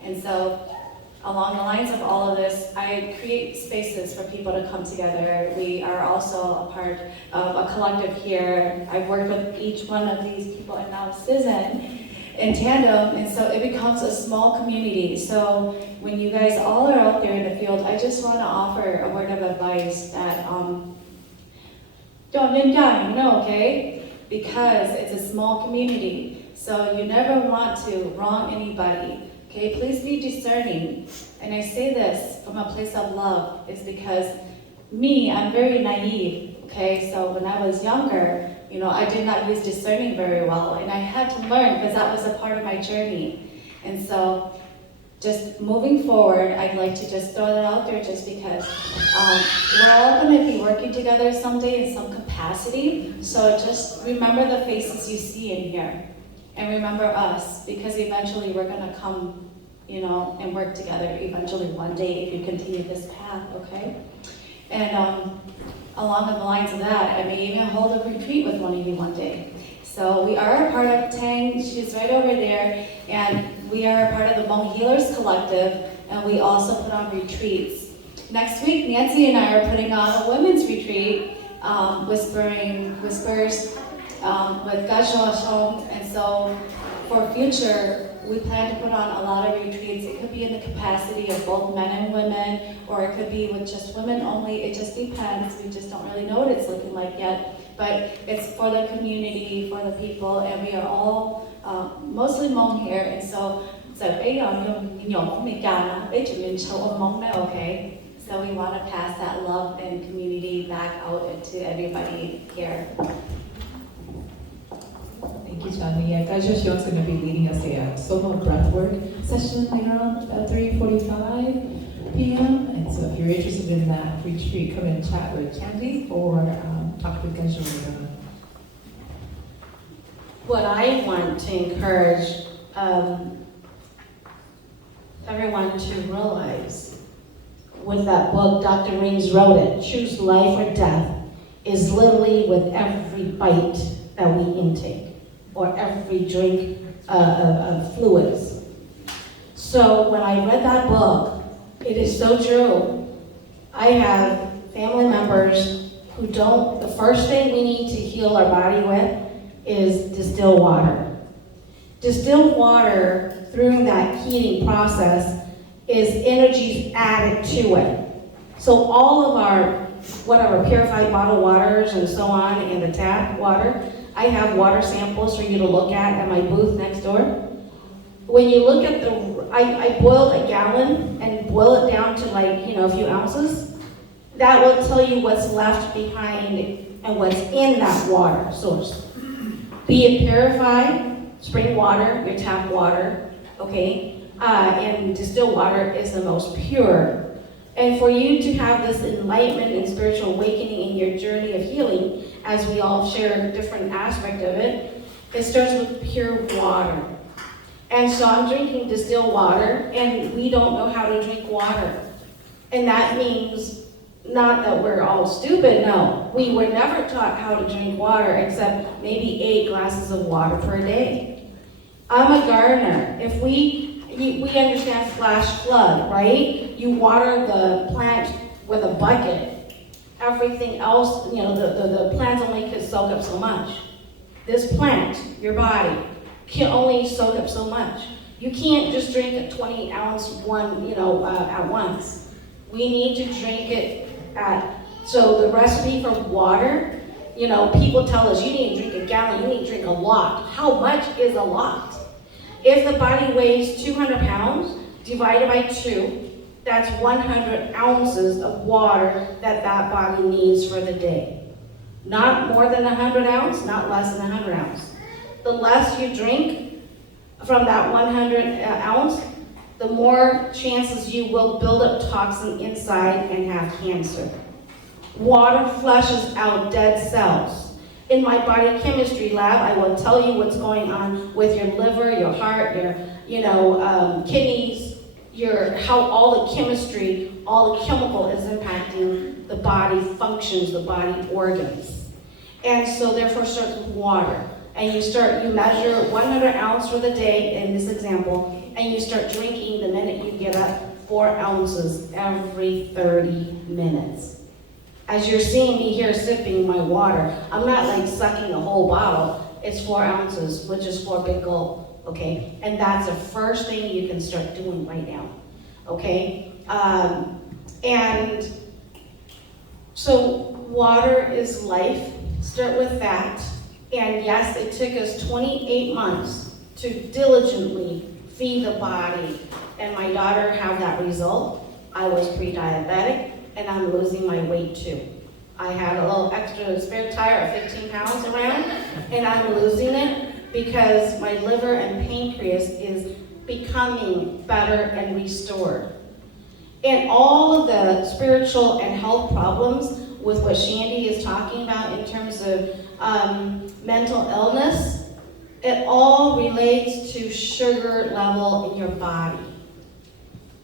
And so along the lines of all of this, I create spaces for people to come together. We are also a part of a collective here. I've worked with each one of these people and now Susan in tandem, and so it becomes a small community. So when you guys all are out there in the field, I just want to offer a word of advice that don't be young, okay? Because it's a small community, so you never want to wrong anybody. Okay, please be discerning. And I say this from a place of love, is because I'm very naive, okay? So when I was younger, you know, I did not use discerning very well, and I had to learn because that was a part of my journey. And so just moving forward, I'd like to just throw that out there just because we're all going to be working together someday in some capacity. So just remember the faces you see in here. And remember us, because eventually we're going to come, you know, and work together eventually one day if you continue this path, okay? And along the lines of that, I may even hold a retreat with one of you one day. So we are a part of Tang, she's right over there, and we are a part of the Hmong Healers Collective, and we also put on retreats. Next week, Nancy and I are putting on a women's retreat, Whispers, with Gajong, and so for future, we plan to put on a lot of retreats. It could be in the capacity of both men and women, or it could be with just women only. It just depends. We just don't really know what it's looking like yet. But it's for the community, for the people, and we are all mostly Hmong here. And so okay? So we want to pass that love and community back out into everybody here. Thank you, Johnny. Yeah, Gajo Shion's going to be leading us a solo breathwork session later on about 3:45 p.m. And so if you're interested in that retreat, come and chat with Candy or talk with Gajo later on. What I want to encourage everyone to realize with that book, Dr. Reams wrote it, Choose Life or Death, is literally with every bite that we intake, or every drink of fluids. So when I read that book, it is so true. I have family members who don't, the first thing we need to heal our body with is distilled water. Distilled water, through that heating process, is energies added to it. So all of our, whatever, purified bottled waters and so on, and the tap water, I have water samples for you to look at my booth next door. When you look at I boiled a gallon and boil it down to a few ounces. That will tell you what's left behind and what's in that water source. Be it purified, spring water, your tap water, okay? And distilled water is the most pure. And for you to have this enlightenment and spiritual awakening in your journey of healing, as we all share a different aspect of it, it starts with pure water. And so I'm drinking distilled water, and we don't know how to drink water. And that means not that we're all stupid, no. We were never taught how to drink water except maybe 8 glasses of water per day. I'm a gardener. If we understand flash flood, right? You water the plant with a bucket. Everything else, the plants only could soak up so much. This plant, your body, can only soak up so much. You can't just drink a 20-ounce one, at once. We need to drink it so the recipe for water, people tell us you need to drink a gallon, you need to drink a lot. How much is a lot? If the body weighs 200 pounds, divided by 2, that's 100 ounces of water that body needs for the day. Not more than 100 ounce, not less than 100 ounce. The less you drink from that 100 ounce, the more chances you will build up toxin inside and have cancer. Water flushes out dead cells. In my body chemistry lab, I will tell you what's going on with your liver, your heart, your kidneys, how all the chemistry, all the chemical is impacting the body functions, the body organs. And so therefore starts with water. And you measure 100 ounces for the day in this example, and you start drinking the minute you get up 4 ounces every 30 minutes. As you're seeing me here sipping my water, I'm not sucking a whole bottle. It's 4 ounces, which is 4 big gulp, okay? And that's the first thing you can start doing right now, okay? And so water is life. Start with that. And yes, it took us 28 months to diligently feed the body. And my daughter had that result. I was pre-diabetic, and I'm losing my weight too. I had a little extra spare tire of 15 pounds around, and I'm losing it because my liver and pancreas is becoming better and restored. And all of the spiritual and health problems with what Shandy is talking about in terms of mental illness, it all relates to sugar level in your body,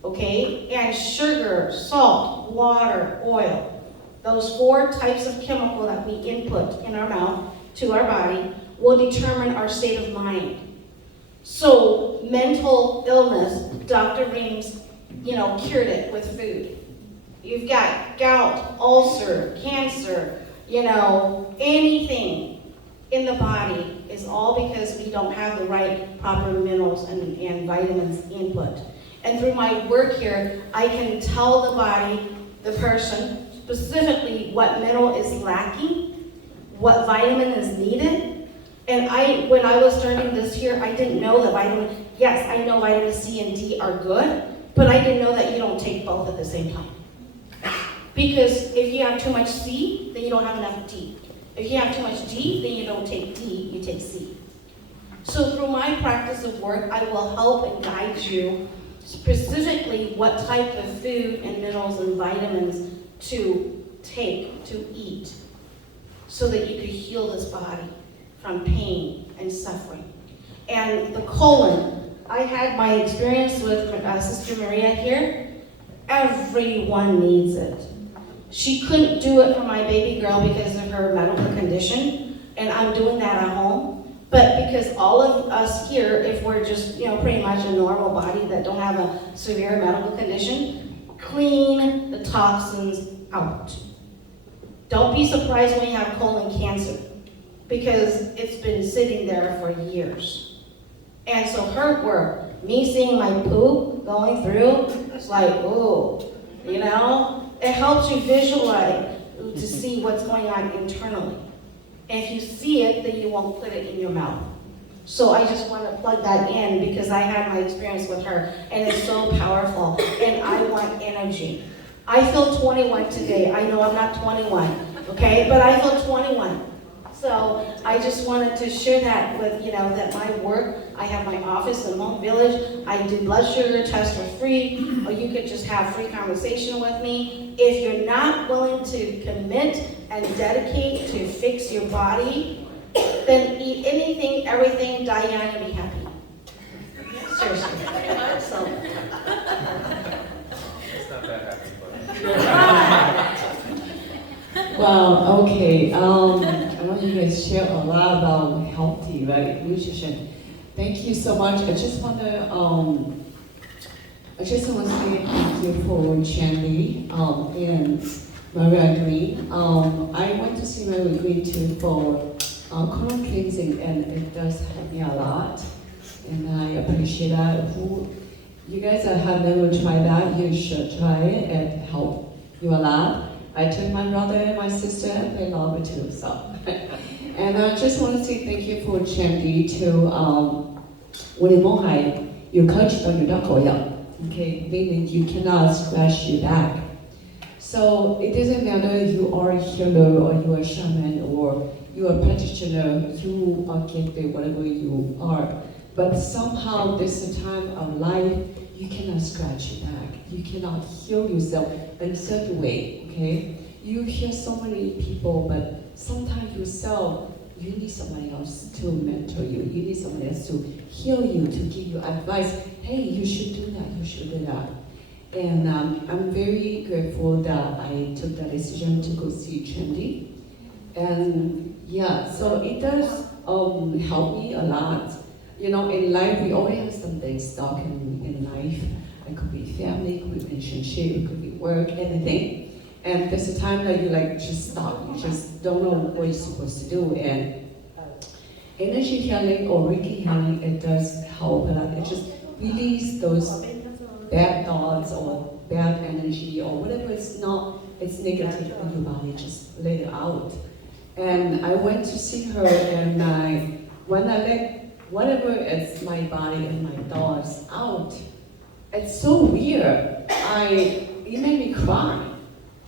okay? And sugar, salt, water, oil, those 4 types of chemical that we input in our mouth to our body will determine our state of mind. So mental illness, Dr. Reams, cured it with food. You've got gout, ulcer, cancer, anything in the body is all because we don't have the right proper minerals and vitamins input. And through my work here, I can tell the body, the person, specifically what mineral is lacking, what vitamin is needed. And when I was starting this here, I didn't know that yes, I know vitamin C and D are good, but I didn't know that you don't take both at the same time. Because if you have too much C, then you don't have enough D. If you have too much D, then you don't take D, you take C. So through my practice of work, I will help and guide you specifically what type of food and minerals and vitamins to take, to eat, so that you could heal this body from pain and suffering. And the colon, I had my experience with Sister Maria here. Everyone needs it. She couldn't do it for my baby girl because of her medical condition, and I'm doing that at home. But because all of us here, if if we're just, pretty much a normal body that don't have a severe medical condition, clean the toxins out. Don't be surprised when you have colon cancer, because it's been sitting there for years. And so her work, me seeing my poop going through, it's like, ooh, it helps you visualize to see what's going on internally. And if you see it, then you won't put it in your mouth. So I just want to plug that in because I had my experience with her, and it's so powerful, and I want energy. I feel 21 today. I know I'm not 21, okay? But I feel 21. So I just wanted to share that with, that my work, I have my office in Hmong Village. I do blood sugar tests for free, or you could just have free conversation with me. If you're not willing to commit and dedicate to fix your body, then eat anything, everything, die young, and be happy. Seriously. So. It's not that happy, but. Wow, okay. I want you guys share a lot about healthy, right, nutrition. Thank you so much. I just want to say thank you for Chandy and Maria Green. I went to see Maria Green too for colon cleansing, and it does help me a lot, and I appreciate that. You guys have never tried that, you should try it. It helps you a lot. I took my brother and my sister, and they love it too, so. And I just want to say thank you for Chandy to, you coach on your okay, meaning you cannot scratch your back. So it doesn't matter if you are a healer or you are a shaman or you are a practitioner, you are gifted, whatever you are. But somehow this is a time of life, you cannot scratch your back. You cannot heal yourself in such a way, okay? You hear so many people, but sometimes yourself, you need somebody else to mentor you. You need somebody else to heal you, to give you advice. Hey, you should do that, you should do that. And I'm very grateful that I took that decision to go see Chandy. And yeah, so it does help me a lot. In life, we always have something stuck in life. It could be family, it could be relationship, it could be work, anything. And there's a time that you just stop. You just don't know what you're supposed to do. And energy healing or Reiki healing, it does help a lot. It just release those bad thoughts or bad energy or whatever it's negative in your body, just let it out. And I went to see her, and when I let whatever is my body and my thoughts out, it's so weird. It made me cry.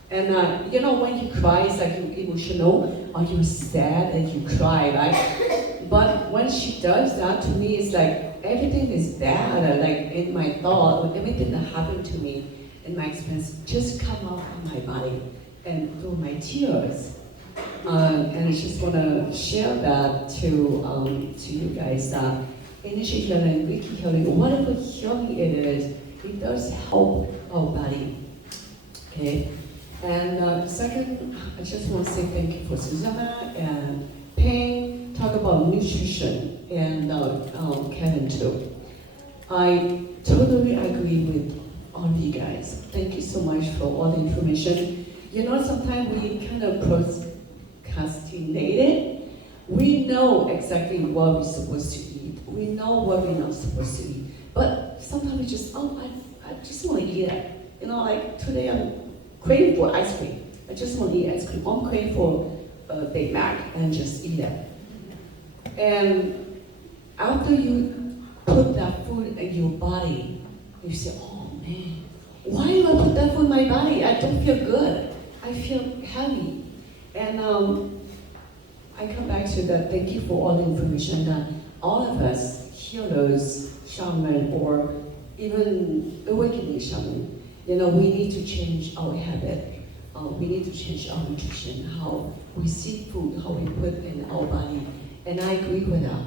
And when you cry, it's like you emotional, or you're sad and you cry, right? But when she does that to me, it's like everything is bad, like in my thought, or everything that happened to me in my experience just come out from my body and through my tears. And I just want to share that to you guys that energy healing, Reiki healing, whatever healing it is, it does help our body. Okay. And second, I just want to say thank you for Susanna and Peng, talk about nutrition, and Kevin too. I totally agree with all of you guys. Thank you so much for all the information. Sometimes we kind of procrastinate it. We know exactly what we're supposed to eat. We know what we're not supposed to eat. But sometimes we just, I just want to eat it. Like today I'm craving for ice cream. I just want to eat ice cream. I'm craving for a Big Mac and just eat it. And after you put that food in your body, you say, oh man, why do I put that food in my body? I don't feel good. I feel heavy. And I come back to that. Thank you for all the information that all of us, healers, shaman, or even awakening shaman, we need to change our habit. We need to change our nutrition, how we see food, how we put in our body. And I agree with that.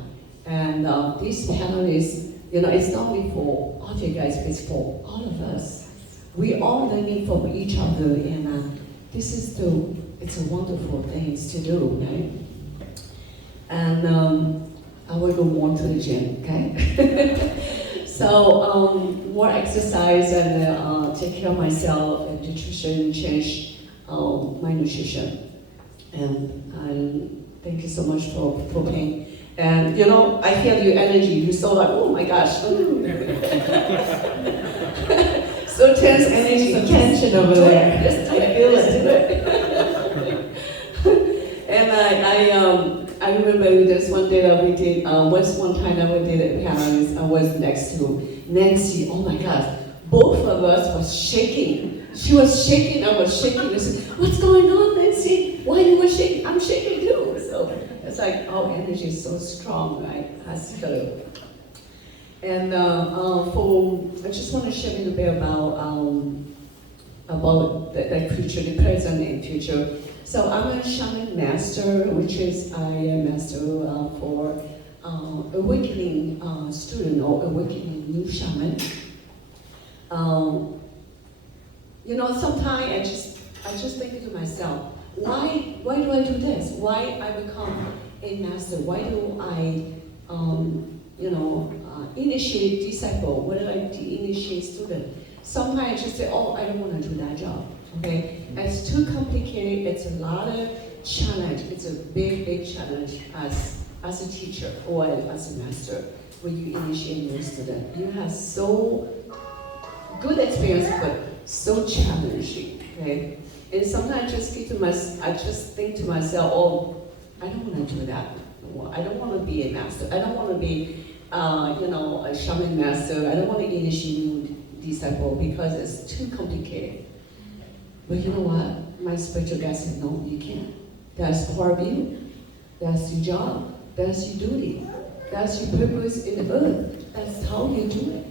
And this panel is, it's not only for all you guys, but it's for all of us. We all learning from each other, and it's a wonderful thing to do, right? And I will go more to the gym, okay? So more exercise and take care of myself and nutrition, change my nutrition. And thank you so much for paying. And you know, I feel your energy. You're so like, oh my gosh. So tense energy, tension over there. Just I feel it. And I remember this one day that we did. One time that we did at Paris. I was next to Nancy. Oh my gosh, both of us was shaking. She was shaking. I was shaking. I said, "What's going on, Nancy? Why you were shaking? I'm shaking too." So it's like our energy is so strong, right? As healer. And I just want to share a little bit about the future, the present and future. So I'm a shaman master, which is I am master for awakening student or awakening new shaman. You know, sometimes I just think to myself, why do I do this? Why I become a master? Why do I initiate disciple? Why do I initiate student? Sometimes I just say, oh, I don't want to do that job. Okay, it's too complicated. It's a lot of challenge. It's a big challenge as a teacher or as a master when you initiate new student. You have so good experience, but so challenging. Okay, and sometimes I just think to myself, oh, I don't want to do that. I don't want to be a master. I don't want to be, a shaman master. I don't want to initiate new disciple because it's too complicated. But you know what? My spiritual guide said, no, you can't. That's part of you. That's your job. That's your duty. That's your purpose in the earth. That's how you do it.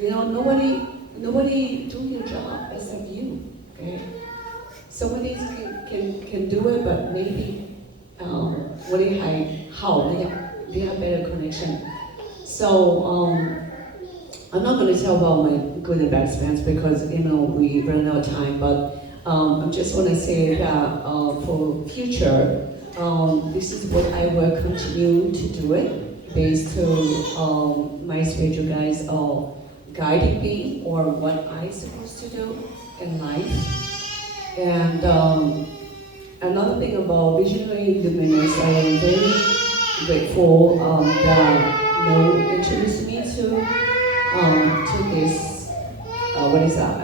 You know, nobody do your job except you. Okay? Somebody can do it, but maybe they have better connection. So I'm not going to tell about my good and bad experience because we run out of time. But I just want to say that for future, this is what I will continue to do it based on my spiritual guides are guiding me or what I'm supposed to do in life. And another thing about visionary luminous, I am very grateful that introduced me to this. What is that?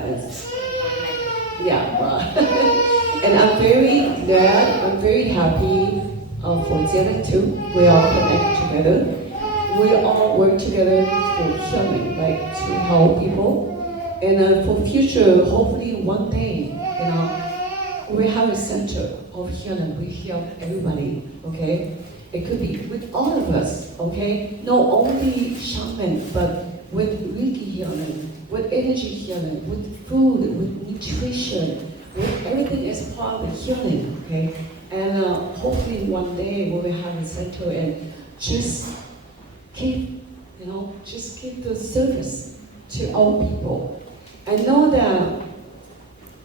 And I'm very glad. I'm very happy for Jian too. We all connect together. We all work together for healing, like to help people. And for future, hopefully one day, we have a center of healing. We heal everybody, okay? It could be with all of us, okay? Not only shaman, but with Reiki healing, with energy healing, with food, with nutrition, with everything is part of the healing, okay? And hopefully one day we will have a center and just keep the service to all people. I know that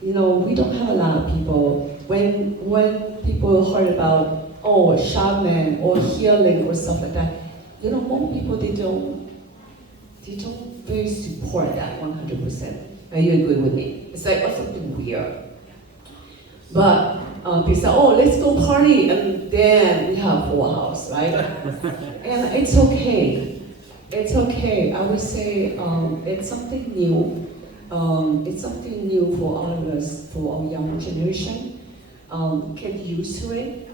we don't have a lot of people. When people heard about shaman or healing or stuff like that, most people they don't very support that 100%. Are you agree with me? It's like something weird. But they say, let's go party, and then we have full house, right? And it's okay. It's okay. I would say it's something new. It's something new for all of us, for our young generation. Get used to it.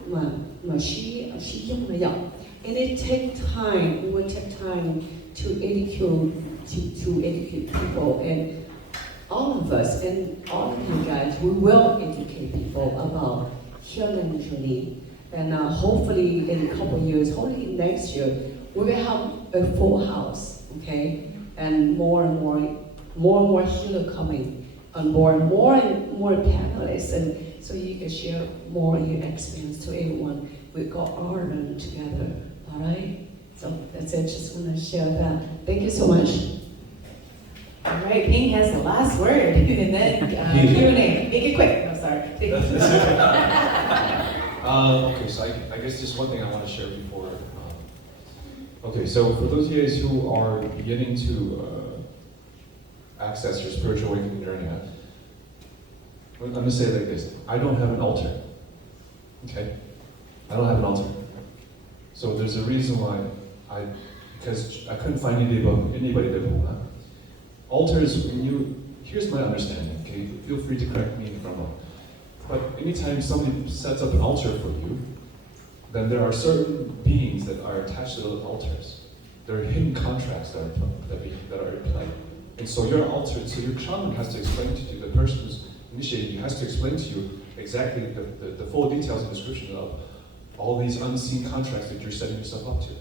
And it takes time. It will take time to educate people, and all of us and all of you guys, we will educate people about healing journey. And hopefully in a couple of years, hopefully next year, we will have a full house, okay? And more and more healer coming on board, more and more panelists, and so you can share more your experience to everyone. We got all learn together, all right? So that's it, just want to share that. Thank you so much. All right, Ping has the last word, and then Q&A. Make it quick. I'm sorry. Okay, so I guess just one thing I want to share Okay, so for those of you guys who are beginning to access your spiritual awakening journey, I'm going to say it like this. I don't have an altar. Okay? I don't have an altar. So there's a reason why because I couldn't find anybody that will. Altars, here's my understanding, okay? Feel free to correct me if I'm wrong. But anytime somebody sets up an altar for you, then there are certain beings that are attached to those altars. There are hidden contracts that are in play. And so your altar, so your shaman has to explain to you, the person who's initiating you has to explain to you exactly the full details and description of all these unseen contracts that you're setting yourself up to.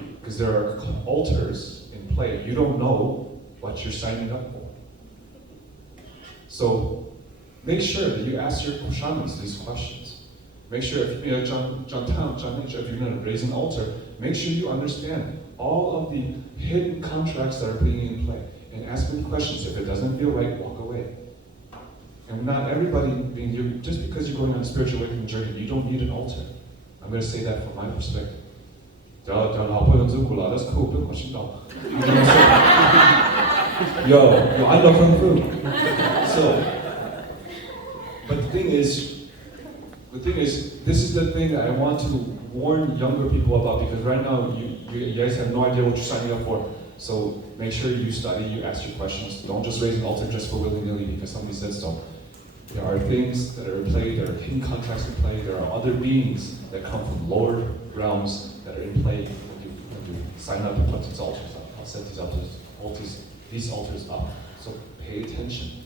Because there are altars in play. You don't know what you're signing up for. So make sure that you ask your shamans these questions. Make sure if you're going to raise an altar, make sure you understand all of the hidden contracts that are being in play. And ask them questions. If it doesn't feel right, walk away. And not everybody, just because you're going on a spiritual awakening journey, you don't need an altar. I'm going to say that from my perspective. That's cool, yo, I love kung fu. So, but the thing is, this is the thing that I want to warn younger people about, because right now you guys have no idea what you're signing up for. So make sure you study, you ask your questions. Don't just raise an altar just for willy-nilly because somebody said so. There are things that are in play, there are hidden contracts in play, there are other beings that come from lower realms that are in play when you sign up and put these altars up. I'll set these altars up. So pay attention,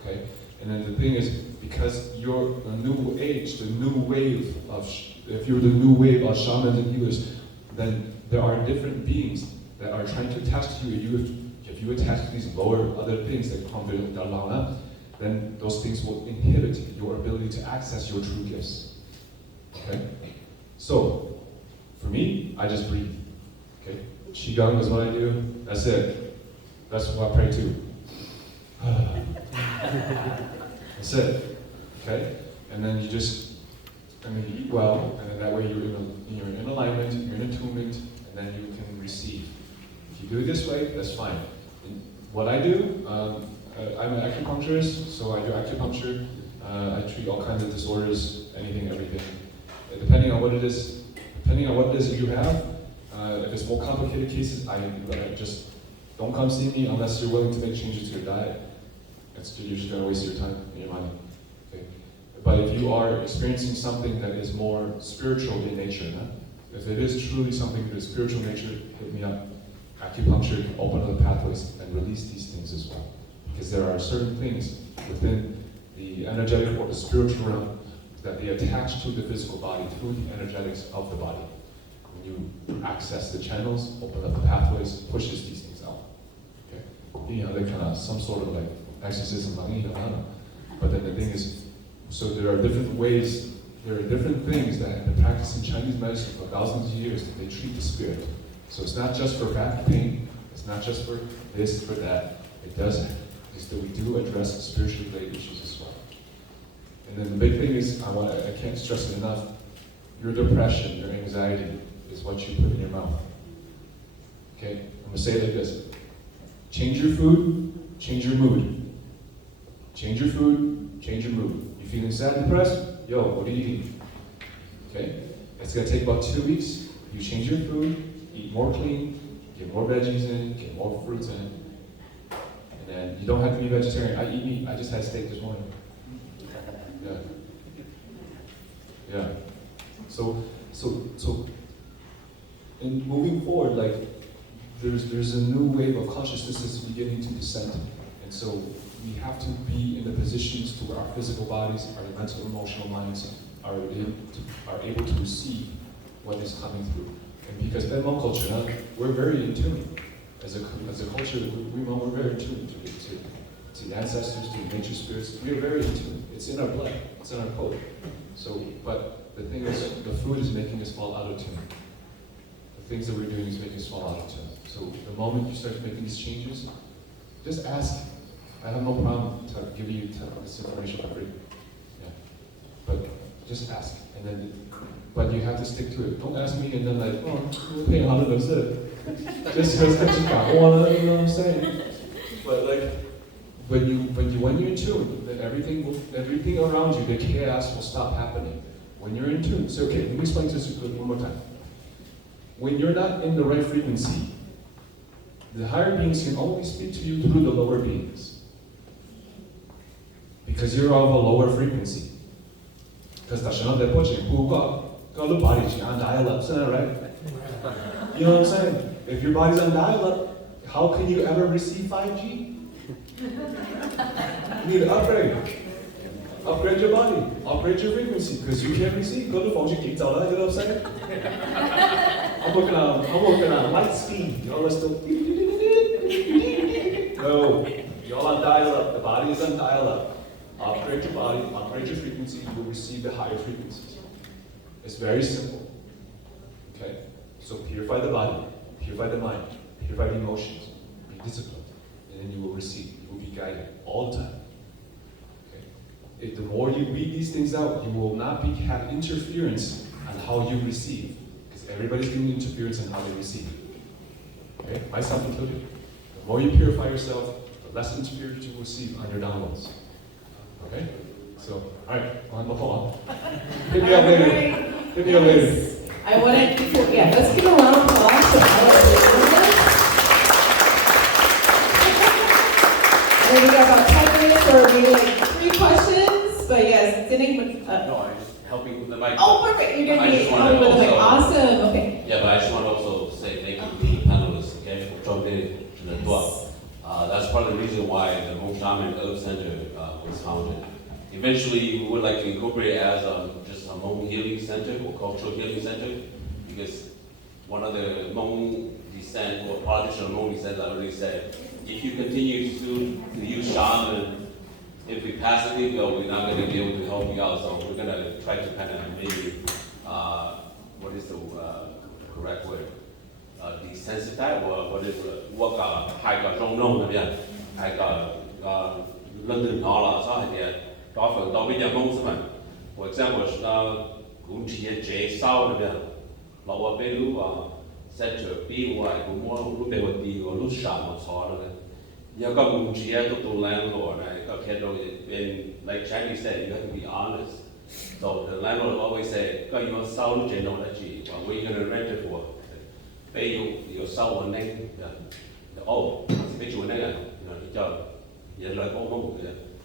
okay? And then the thing is, because you're the new age, the new wave of, if you're the new wave of shamans and healers, then there are different beings that are trying to attach to you. If you attach to these lower other things that come with the Lama, then those things will inhibit your ability to access your true gifts. Okay? So, for me, I just breathe. Okay? Qigong is what I do. That's it. That's what I pray to. That's it. Okay? And then you eat well, and then that way you're in alignment, you're in attunement, and then you can receive. If you do it this way, that's fine. And what I do, I'm an acupuncturist, so I do acupuncture. I treat all kinds of disorders, anything, everything. Depending on what it is that you have. If it's more complicated cases, I just don't come see me unless you're willing to make changes to your diet. You're just going to waste your time and your money. Okay? But if you are experiencing something that is more spiritual in nature, if it is truly something that is spiritual in nature, hit me up. Acupuncture can open other pathways and release these things as well. Because there are certain things within the energetic or the spiritual realm that they attach to the physical body through the energetics of the body. When you access the channels, open up the pathways, pushes these things out. Okay? They kind of some sort of like exorcism, but then the thing is, so there are different ways, there are different things that have been practiced in Chinese medicine for thousands of years that they treat the spirit. So it's not just for back pain, it's not just for this, for that. It does, is that we do address spiritually related issues as well. And then the big thing is, I can't stress it enough, your depression, your anxiety is what you put in your mouth. Okay, I'm gonna say it like this. Change your food, change your mood. Change your food, change your mood. You feeling sad and depressed? Yo, what are you eating? Okay, it's gonna take about 2 weeks. You change your food, eat more clean, get more veggies in, get more fruits in. And then you don't have to be vegetarian. I eat meat, I just had steak this morning. Yeah. So in moving forward, like there's a new wave of consciousness that's beginning to descend. And so we have to be in the positions to where our physical bodies, our mental, emotional minds are able to receive what is coming through. And because Hmong culture, we're very in tune. As a culture, we're very in tune to the ancestors, to the nature spirits. We are very in tune. It's in our blood. It's in our code. So, but the thing is, the food is making us fall out of tune. The things that we're doing is making us fall out of tune. So the moment you start making these changes, just ask. I have no problem to give you this information for free. Yeah. But just ask. And then but you have to stick to it. Don't ask me and then like, oh, we're paying $100. Just because you got one, you know what I'm saying? But like, when you're in tune, then everything around you, the chaos will stop happening. When you're in tune. So okay, let me explain this one more time. When you're not in the right frequency, the higher beings can only speak to you through the lower beings. Because you're of a lower frequency. Because that's another point. Who got the body on dial-up, isn't that right? You know what I'm saying? If your body's on dial-up, how can you ever receive 5G? You need to upgrade. Upgrade your body. Upgrade your frequency. Because you can't receive. Go to phone, you know what I'm saying? I'm working on light speed. You know, let's do. No. You're on dial-up. The body is on dial-up. Upgrade your body, upgrade your frequency, you will receive the higher frequencies. It's very simple. Okay? So purify the body, purify the mind, purify the emotions, be disciplined, and then you will receive, you will be guided all the time. Okay? If the more you read these things out, you will not have interference on how you receive. Because everybody's doing interference on how they receive. Okay? Myself included. The more you purify yourself, the less interference you will receive on your downloads. Okay? So, alright, on the phone. Hit me up later. Hit me up later. I want to, let's give a round of applause to all of you. And we got about 10 minutes or maybe like 3 questions, but yes, didn't No, I'm just helping with the mic. oh, perfect, you're going to be helping with the mic. also- Awesome, okay. Yeah, but I just want to also say thank you to the panelists, okay, for jumping in the talk. That's part of the reason why the Hmong Shaman Herb Center was founded. Eventually, we would like to incorporate it as just a Hmong healing center or cultural healing center, because one of the Hmong descent or politician of Hmong descent already said, if you continue to use shaman, if we passively go, we're not going to be able to help you out. So we're going to try to kind of maybe, what is the correct word? Desensitize, or what is what got high got wrong那边，还got London all 啦，啥那边，搞分到边公司们，for example 是公企业最少那边，老我比如center 比我我路边我地我路上我操那个，要个公企业都都 landlord 呢，个 kid in like Chinese said you have to be honest. So the landlord always say, 个要少路钱弄得起，what are you gonna rent it for? Pay you yourself one name, oh, pay you one name, you know,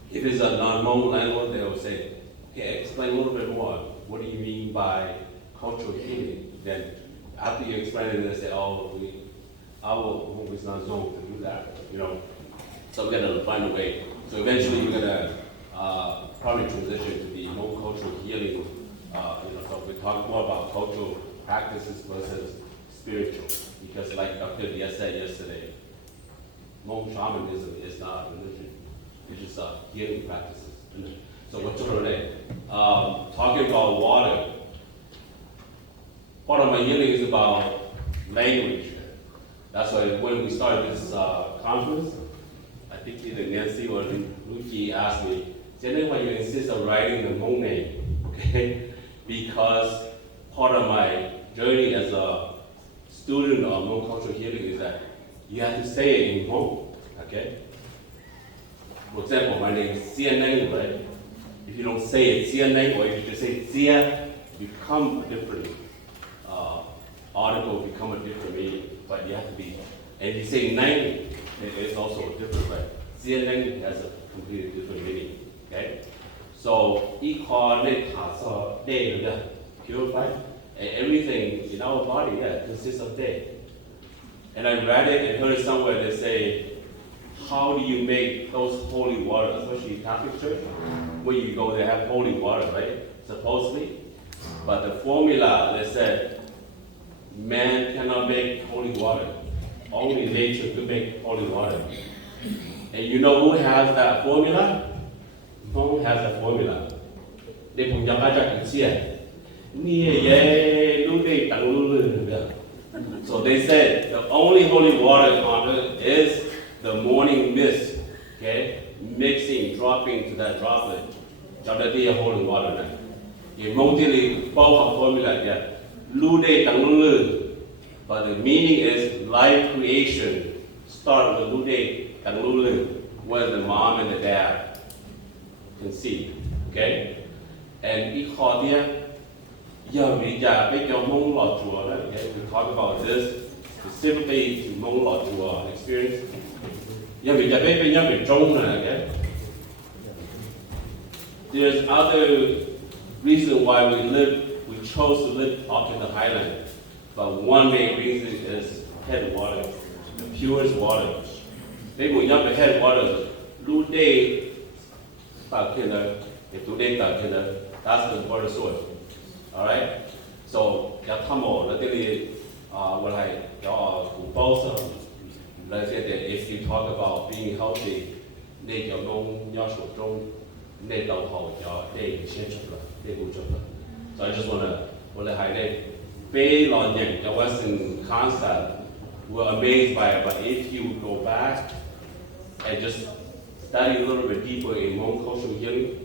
if it's a non-Hmong landlord, they will say, okay, explain a little bit more. What do you mean by cultural healing? Then after you explain it, they say, oh, our home is not zoned to do that, you know. So we're gonna find a way. So eventually we're gonna probably transition to the Hmong cultural healing. So we talk more about cultural practices versus spiritual, because like Dr. Diaz said yesterday, Hmong shamanism is not a religion, it's just healing practices. So what's today? Talking about water, part of my healing is about language. That's why when we started this conference, I think either Nancy or Lucy asked me, Jenny, why you insist on writing the Hmong name? Okay? Because part of my journey as a student of Hmong cultural healing is that you have to say it in Hmong, okay? For example, my name is CNN, right? If you don't say it CNN, or if you just say Zia, become a different article, become a different meaning, but you have to be, and if you say name, it's also a different, right? CNN has a completely different meaning, okay? So, purified. And everything in our body, consists of day. And I read it and heard it somewhere that say, how do you make those holy water, especially Catholic Church, where you go, they have holy water, right? Supposedly. But the formula, they said, man cannot make holy water. Only nature can make holy water. And you know who has that formula? Who has that formula? They put so they said the only holy water on earth is the morning mist, okay? Mixing, dropping to that droplet. Holy water. In Hmong Dili, both formula, yeah. Lu de tang lu lu. But the meaning is life creation. Start with lu de tang lu lu, where the mom and the dad conceive. Okay? And we call there, yeah, we Hmong Law Chua, okay? We talk about this specifically to Hmong Law Chua experience. Yeah, we okay? There's other reason why we chose to live up in the highland. But one main reason is headwater, the purest water. People jump the headwater, Lu Day, that's the water source. Alright? So, if you talk about being healthy, so I just want to highlight, based on the Western concept, we're amazed by it, but if you go back and just study a little bit deeper in Hmong cultural healing,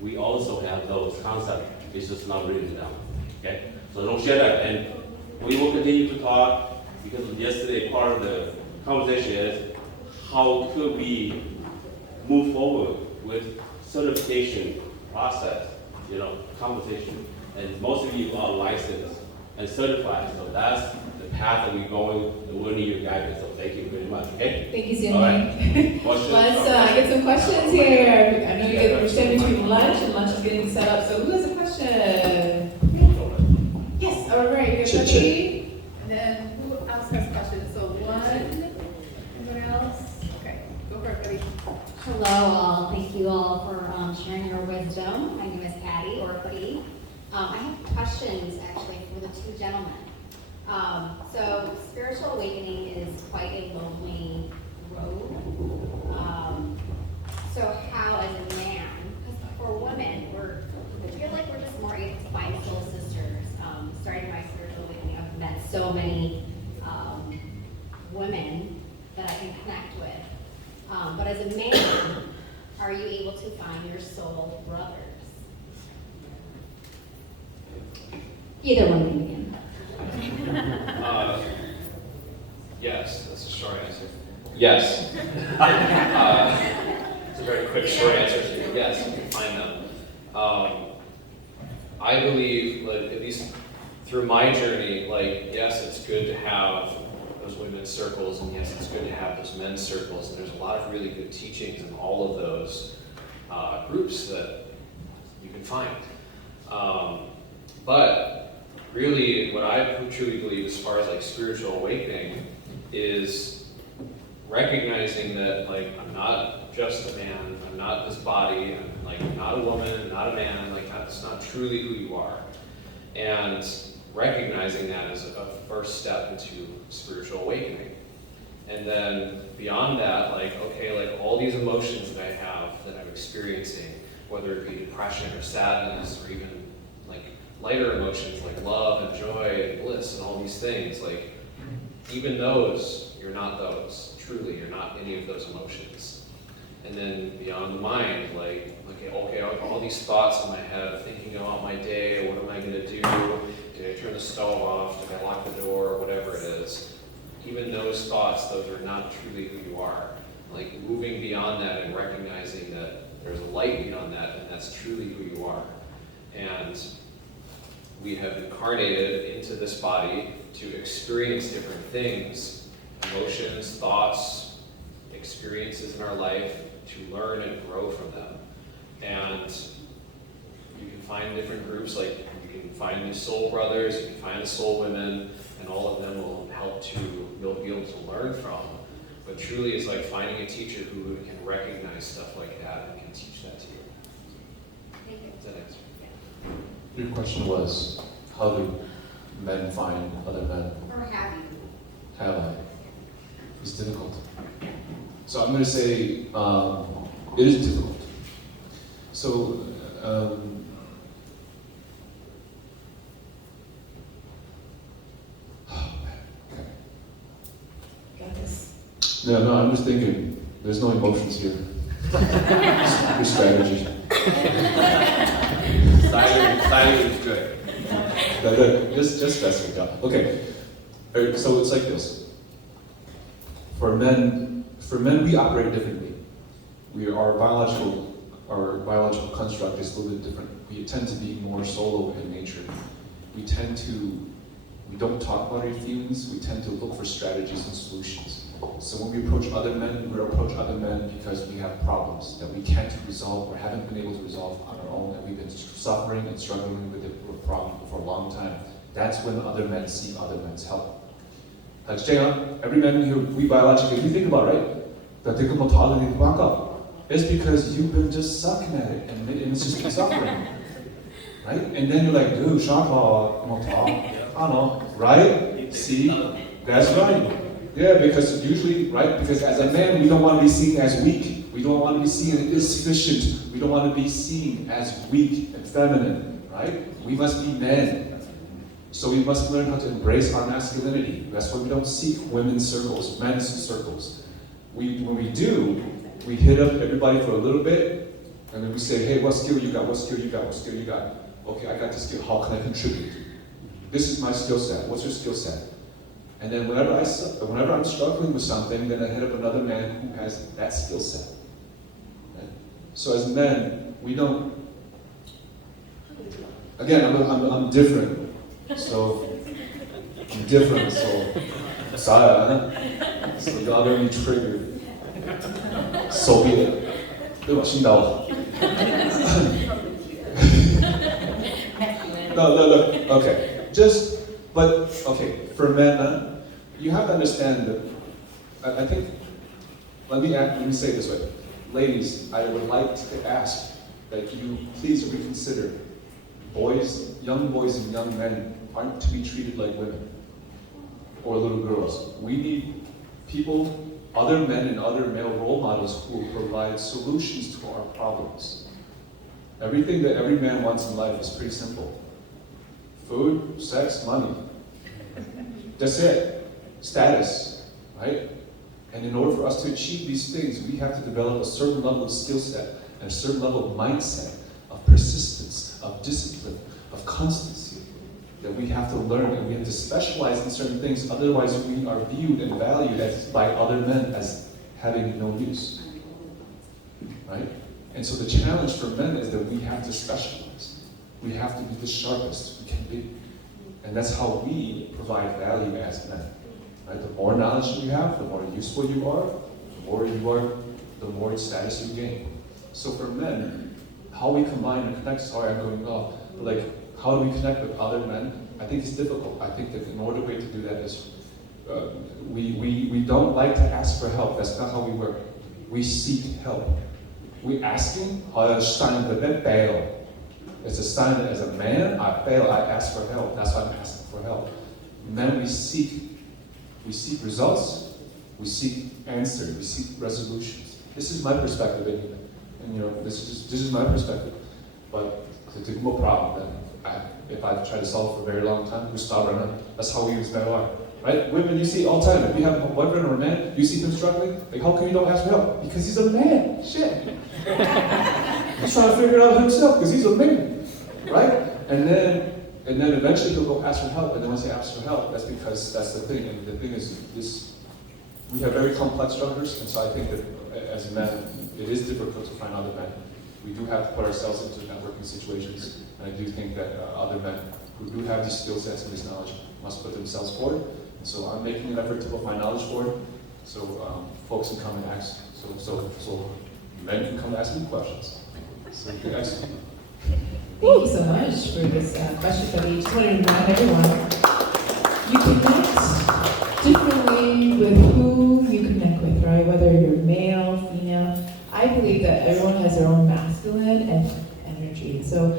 we also have those concepts. It's just not written down. Okay? So don't share that. And we will continue to talk because yesterday part of the conversation is how could we move forward with certification process, competition. And most of you are licensed and certified. So that's the path that we're going, and we'll need your guidance. So thank you very much. Okay? Thank you, All Zinni. right. Questions? Let's get some questions here. I know you're standing between lunch and lunch is getting set up. So who has a question? Yes, all right, here's Becky. And then who else has questions? So one, anyone else? Okay, go for it, Betty. Hello all, thank you all for sharing your wisdom. My name is Patty or Putty. I have questions actually for the two gentlemen. So spiritual awakening is quite a lonely road. So how as a man, because for women, I feel like we're just more able to find soul sisters. Starting my spiritual awakening, I've met so many women that I can connect with. But as a man, are you able to find your soul brothers? Either one can begin. Yes, that's a short answer. Yes. It's a very quick short answer. Yes, you can find them. I believe, at least through my journey, yes, it's good to have those women's circles, and yes, it's good to have those men's circles, and there's a lot of really good teachings in all of those groups that you can find. But really, what I truly believe as far as spiritual awakening is recognizing that I'm not just a man, I'm not this body, I'm not a woman, I'm not a man, that's not truly who you are. And recognizing that as a first step into spiritual awakening. And then beyond that, all these emotions that I have, that I'm experiencing, whether it be depression or sadness, or even lighter emotions like love and joy and bliss and all these things, even those, you're not those. Truly, you're not any of those emotions. And then beyond the mind, all these thoughts in my head, thinking about my day, what am I gonna do? Did I turn the stove off? Did I lock the door? Or whatever it is. Even those thoughts, those are not truly who you are. Moving beyond that and recognizing that there's a light beyond that, and that's truly who you are. And we have incarnated into this body to experience different things, emotions, thoughts, experiences in our life, to learn and grow from them. And you can find different groups, you can find the soul brothers, you can find the soul women, and all of them will help you'll be able to learn from. But truly it's finding a teacher who can recognize stuff like that and can teach that to you. Thank you. Does that answer? Your question was, how do men find other men? Or have you? Have I? It's difficult. So I'm going to say it is difficult. So okay. Got this. No, I'm just thinking. There's no emotions here. Just strategy. Silent is good. Just messing it up. Okay, so it's like this. For men, we operate differently. Our biological construct is a little bit different. We tend to be more solo in nature. We don't talk about our feelings. We tend to look for strategies and solutions. So when we approach other men because we have problems that we can't resolve or haven't been able to resolve on our own, and we've been suffering and struggling with the problem for a long time. That's when other men seek other men's help. Like every man here, we biologically, if you think about it, right? It's because you've been just sucking at it and it's just been suffering. Right? And then you're like, dude, I don't know, right? See? That's right. Yeah, because usually, right? Because as a man, we don't want to be seen as weak. We don't want to be seen as insufficient. We don't want to be seen as weak and feminine, right? We must be men. So we must learn how to embrace our masculinity. That's why we don't seek women's circles, men's circles. When we do, we hit up everybody for a little bit, and then we say, hey, what skill you got? What skill you got? What skill you got? Okay, I got this skill. How can I contribute? This is my skill set. What's your skill set? And then whenever I'm struggling with something, then I hit up another man who has that skill set. Right? So as men, we don't. Again, I'm different. So I'm different. So y'all gonna be triggered. So be it. 对吧？听到了。No. Okay. Okay, for men, you have to understand that, I think, let me say it this way. Ladies, I would like to ask that you please reconsider. Young boys and young men aren't to be treated like women or little girls. We need people, other men and other male role models who will provide solutions to our problems. Everything that every man wants in life is pretty simple. Food, sex, money. That's it. Status, right? And in order for us to achieve these things, we have to develop a certain level of skill set and a certain level of mindset, of persistence, of discipline, of constancy that we have to learn, and we have to specialize in certain things. Otherwise, we are viewed and valued by other men as having no use, right? And so the challenge for men is that we have to specialize. We have to be the sharpest we can be. And that's how we provide value as men. Right? The more knowledge you have, the more useful you are, the more status you gain. So for men, how we combine and connect, sorry I'm going off, but like how do we connect with other men? I think it's difficult. I think that in order way to do that is we don't like to ask for help. That's not how we work. We seek help. We asking, it's a sign that as a man, I fail, I ask for help. That's why I'm asking for help. Men, we seek results, we seek answers, we seek resolutions. This is my perspective anyway. And this is my perspective. But it's a more problem that if I've tried to solve for a very long time, we're stubborn. That's how we use men are. Right? Women, you see all the time. If you have a boyfriend or a man, you see them struggling, like how come you don't ask for help? Because he's a man. Shit. He's trying to figure it out himself because he's a man. Right? And then eventually he'll go ask for help. And then once he asks for help, that's because that's the thing. And the thing is this we have very complex structures, and so I think that as men, it is difficult to find other men. We do have to put ourselves into networking situations, and I do think that other men who do have these skill sets and this knowledge must put themselves forward. And so I'm making an effort to put my knowledge forward, so folks can come and ask, so men can come and ask me questions. So you can ask. Thank you so much for this question, Cody. Just want to remind everyone, you connect differently with who you connect with, right? Whether you're male, female. I believe that everyone has their own masculine and energy. So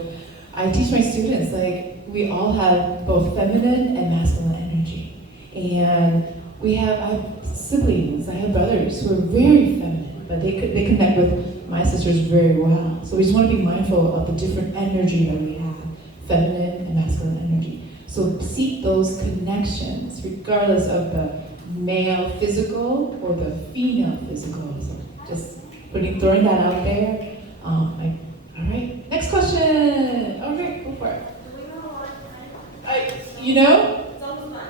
I teach my students, like, we all have both feminine and masculine energy. And I have siblings, I have brothers who are very feminine, but they connect with my sisters very well. So we just want to be mindful of the different energy that we have, feminine and masculine energy. So seek those connections, regardless of the male physical or the female physical. So just throwing that out there. All right, next question. Okay. You know?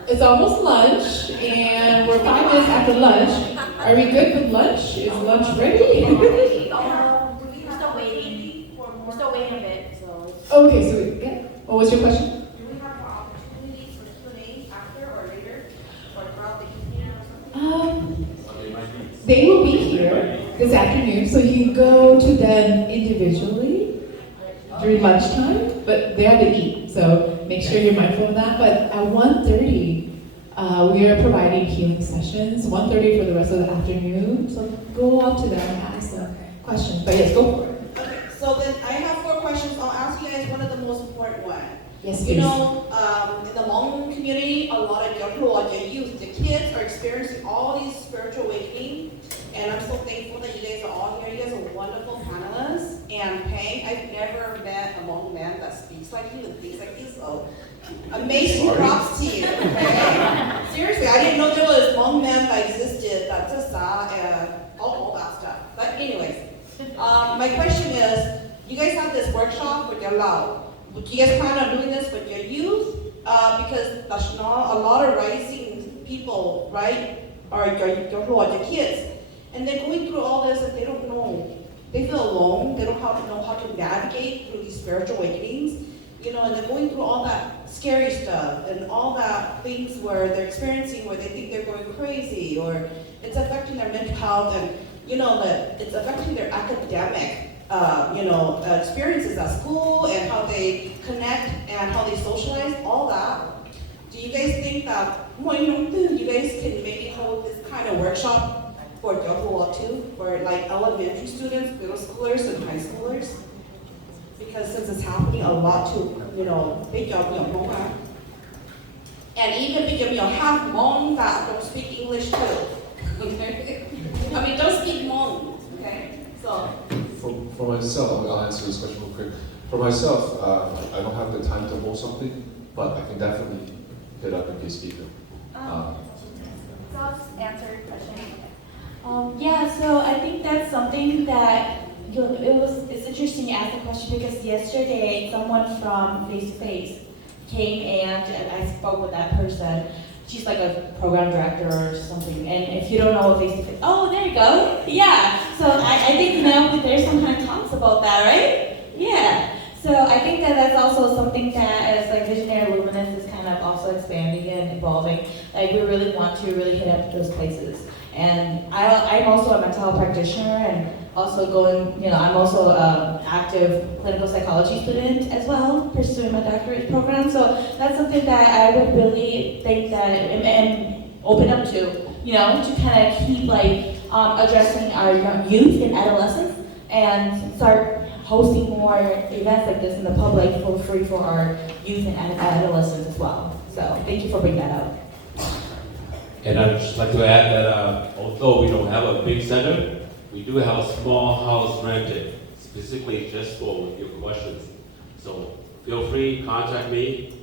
It's almost lunch, and we're 5 minutes after lunch. Are we good with lunch? Is lunch ready? We're still waiting. We're still waiting a bit, so. Okay, so yeah. What was your question? Do we have opportunities for Q&A after or later, or throughout the evening or something? They will be here this afternoon, so you can go to them individually during lunchtime, but they have to eat, so make sure you're mindful of that. But at 1:30, we are providing healing sessions, 1:30 for the rest of the afternoon, so go up to them and ask them questions. But yes, go for it. Okay, so then I have 4 questions. I'll ask you guys one of the most important ones. Yes, You please. know, in the Hmong community, a lot of young youth, the kids are experiencing all these spiritual awakening, and I'm so thankful that you guys are all here. You guys are wonderful panelists. And Peng, I've never met a Hmong man that speaks like you and thinks like you, so amazing props to you. Okay? Seriously, I didn't know there was Hmong men that existed, that just and all that stuff. But anyways, my question is, you guys have this workshop with your Lao. Do you guys plan on doing this with your youth? Because that's not a lot of rising people, right? Or your kids. And they're going through all this and they don't know. They feel alone. They don't know how to navigate through these spiritual awakenings. You know, and they're going through all that scary stuff and all that things where they're experiencing where they think they're going crazy, or it's affecting their mental health, and you know that it's affecting their academic experiences at school and how they connect and how they socialize, all that. Do you guys think that you guys can maybe hold this kind of workshop for Yohua too, for like elementary students, middle schoolers, and high schoolers? Because since it's happening a lot to, big Hmong, and even big half Hmong that don't speak English too. I mean, don't speak Hmong, okay? So. For myself, I'll answer this question real quick. For myself, I don't have the time to hold something, but I can definitely hit up and be a speaker. So I'll just answer your question. Yeah, so I think that's something that it's interesting you ask the question, because yesterday someone from Face to Face came and I spoke with that person. She's like a program director or something, and if you don't know what Face to Face, oh, there you go. Yeah, so I think there's some kind of talks about that, right? Yeah. So I think that that's also something that as like Visionary Luminous is kind of also expanding and evolving. Like we really want to really hit up those places. And I'm also a mental health practitioner, and also I'm also an active clinical psychology student as well, pursuing my doctorate program. So that's something that I would really think that and open up to, to kind of keep addressing our young youth and adolescents, and start hosting more events like this in the public for free for our youth and adolescents as well. So thank you for bringing that up. And I'd just like to add that although we don't have a big center, we do have a small house rented, specifically just for your questions. So feel free, contact me.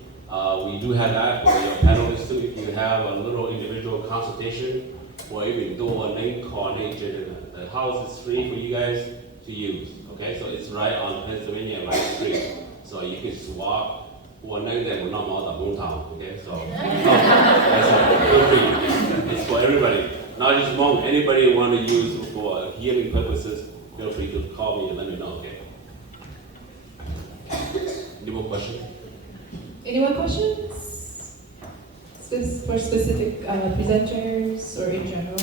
We do have that for your panelists too. If you have a little individual consultation, or even do a name coordinator, the house is free for you guys to use. Okay, so it's right on Pennsylvania Light Street. So you can just walk. Okay, so feel free. It's for everybody, not just Hmong. Anybody who want to use for healing purposes, feel free to call me and let me know. Okay. Any more questions? Any more questions? For specific presenters or in general?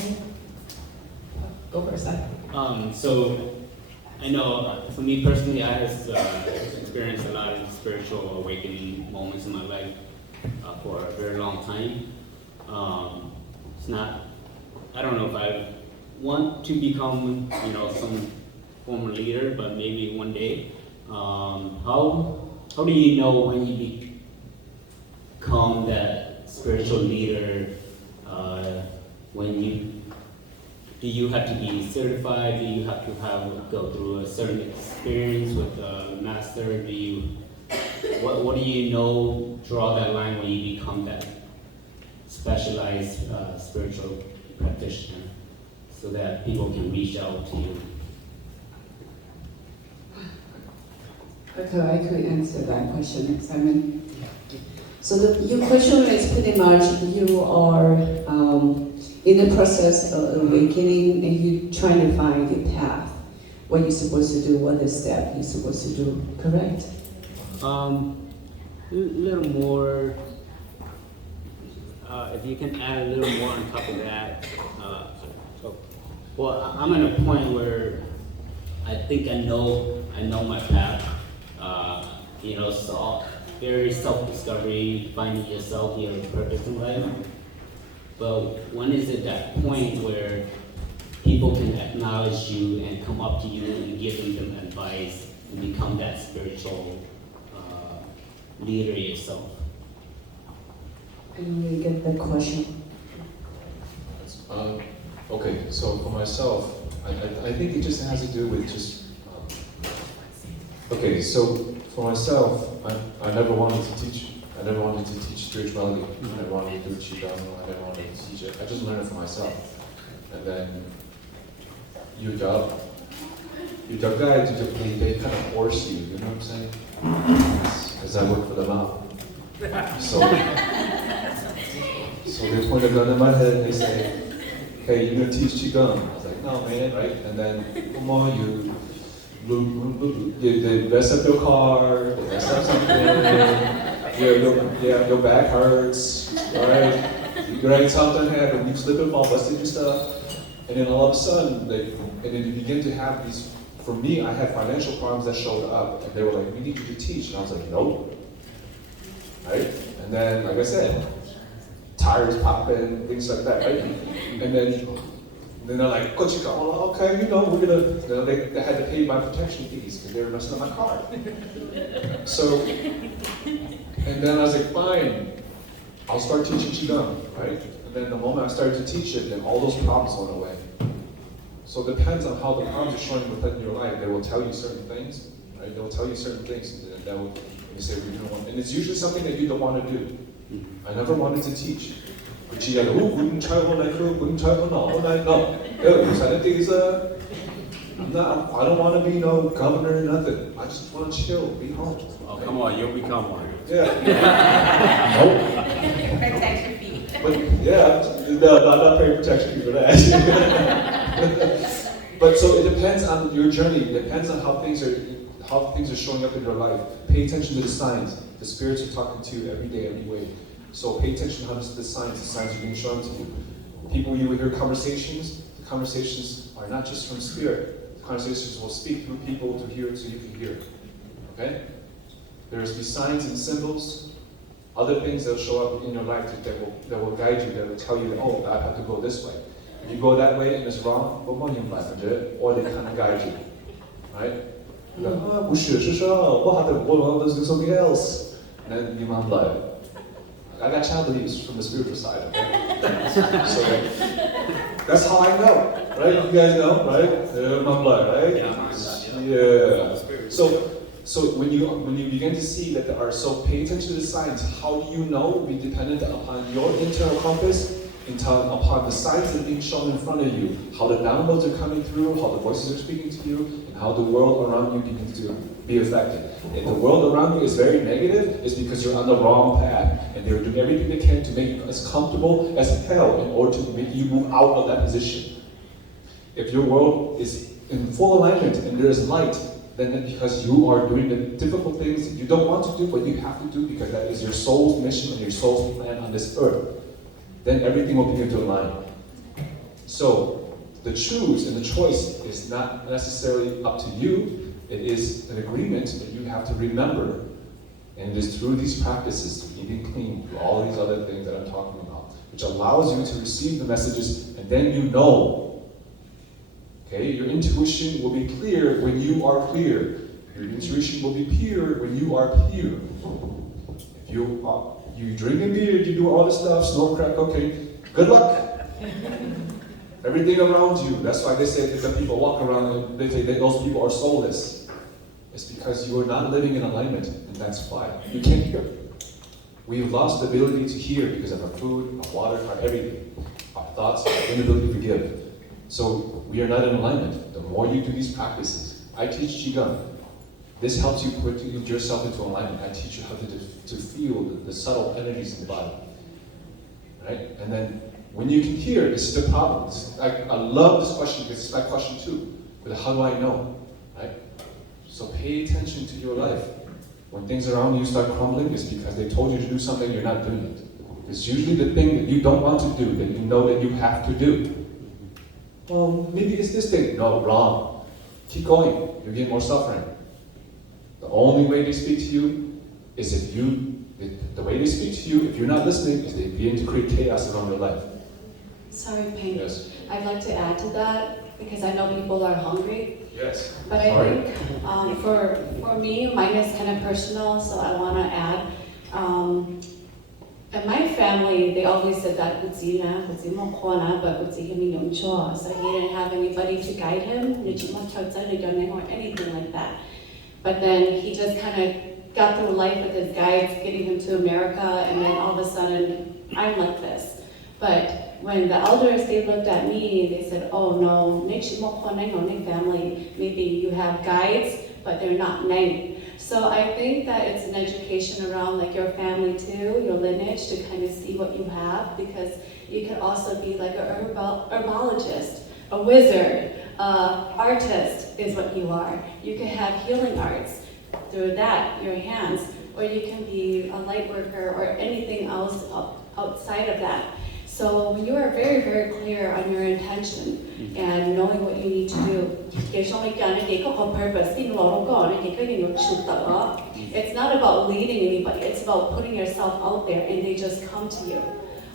Go first. So I know for me personally, I have experienced a lot of spiritual awakening moments in my life for a very long time. It's not, I don't know if I want to become, some former leader, but maybe one day. How do you know when you become that spiritual leader? Do you have to be certified? Do you have to go through a certain experience with a master? What do you know, draw that line when you become that specialized spiritual practitioner, so that people can reach out to you? Okay, I could answer that question, Simon. So your question is pretty much you are in the process of awakening and you trying to find the path, what you're supposed to do, what the step you're supposed to do, correct? A little more, if you can add a little more on top of that. Well, I'm at a point where I think I know my path. So very self-discovery, finding yourself, your purpose in life. But when is it that point where people can acknowledge you and come up to you and give them advice and become that spiritual leader yourself? And you get the question. Okay, so for myself, I think it just has to do with just. Okay, so for myself, I never wanted to teach. I never wanted to teach spirituality. I never wanted to do qigong. I never wanted to teach it. I just learned it for myself. And then your job guys, they kind of force you. You know what I'm saying? Because I work for them out. So they point a gun in my head and they say, "Hey, you're gonna teach qigong." I was like, "No, man, right?" And then, come on, they mess up your car, they mess up something, your back hurts, right? Right, something happened, you slip and fall, busted your stuff, and then all of a sudden, and then you begin to have these. For me, I had financial problems that showed up, and they were like, "We need you to teach," and I was like, "Nope." Right? And then, like I said, tires popping, things like that, right? And then they're like, "Coach, you go, well, okay, we're gonna," they had to pay my protection fees because they were messing up my car. So, and then I was like, fine, I'll start teaching qigong, right? And then the moment I started to teach it, then all those problems went away. So it depends on how the problems are showing within your life. They will tell you certain things, right? They will tell you certain things, and that will, you say, "We don't want," and it's usually something that you don't want to do. I never wanted to teach. But you gotta, wouldn't try all night, wouldn't try all night, no. I don't want to be no governor or nothing. I just want to chill, be home. Oh, come on, you'll become one. Yeah. Nope. Protection fee. But yeah, no, I'm not paying protection fee for that. But so it depends on your journey. It depends on how things are showing up in your life. Pay attention to the signs. The spirits are talking to you every day, every way. So pay attention to the signs are being shown to you. People, you will hear conversations. The conversations are not just from spirit. The conversations will speak through people to hear it so you can hear it. Okay? There's these signs and symbols, other things that will show up in your life that will guide you, that will tell you that, oh, I have to go this way. If you go that way and it's wrong, or they kind of guide you. Right? Let's do something else. And then you might lie. I got child abuse from the spiritual side, okay? So that's how I know, right? You guys know, right? My blood, right? Yeah. So when you begin to see that there are, so pay attention to the signs. How do you know? Be dependent upon your internal compass, upon the signs that are being shown in front of you, how the downloads are coming through, how the voices are speaking to you, and how the world around you begins to be affected. If the world around you is very negative, it's because you're on the wrong path, and they're doing everything they can to make you as comfortable as hell in order to make you move out of that position. If your world is in full alignment and there is light, then because you are doing the difficult things that you don't want to do, but you have to do because that is your soul's mission and your soul's plan on this earth, then everything will begin to align. So the choose and the choice is not necessarily up to you. It is an agreement that you have to remember. And it is through these practices, through eating clean, through all these other things that I'm talking about, which allows you to receive the messages, and then you know. Okay, your intuition will be clear when you are clear. Your intuition will be pure when you are pure. If you drink a beer, you do all this stuff, snort crack cocaine, good luck. Everything around you. That's why they say that the people walk around and they say that those people are soulless. It's because you are not living in alignment, and that's why. You can't hear. We've lost the ability to hear because of our food, our water, our everything. Our thoughts, our inability to forgive. So we are not in alignment. The more you do these practices, I teach Qigong. This helps you put yourself into alignment. I teach you how to feel the subtle energies in the body. Right? And then when you can hear, this is the problem. I love this question because it's my question too. But how do I know? Right? So pay attention to your life. When things around you start crumbling, it's because they told you to do something, you're not doing it. It's usually the thing that you don't want to do, that you know that you have to do. Well, maybe it's this thing. No, wrong. Keep going. You're getting more suffering. The only way they speak to you is if the way they speak to you, if you're not listening, is they begin to create chaos around your life. Sorry, Pink. Yes. I'd like to add to that because I know people are hungry. Yes. But I think for me, mine is kind of personal, so I want to add. In my family, they always said that Kutsina, but so he didn't have anybody to guide him, or anything like that. But then he just kind of got through life with his guides, getting him to America, and then all of a sudden, I'm like this. But when the elders, they looked at me, they said, oh no, family, maybe you have guides, but they're not named. So I think that it's an education around like your family too, your lineage, to kind of see what you have, because you could also be like a herbologist, a wizard, artist is what you are. You can have healing arts through that, your hands, or you can be a light worker or anything else outside of that. So when you are very, very clear on your intention and knowing what you need to do, it's not about leading anybody, it's about putting yourself out there and they just come to you.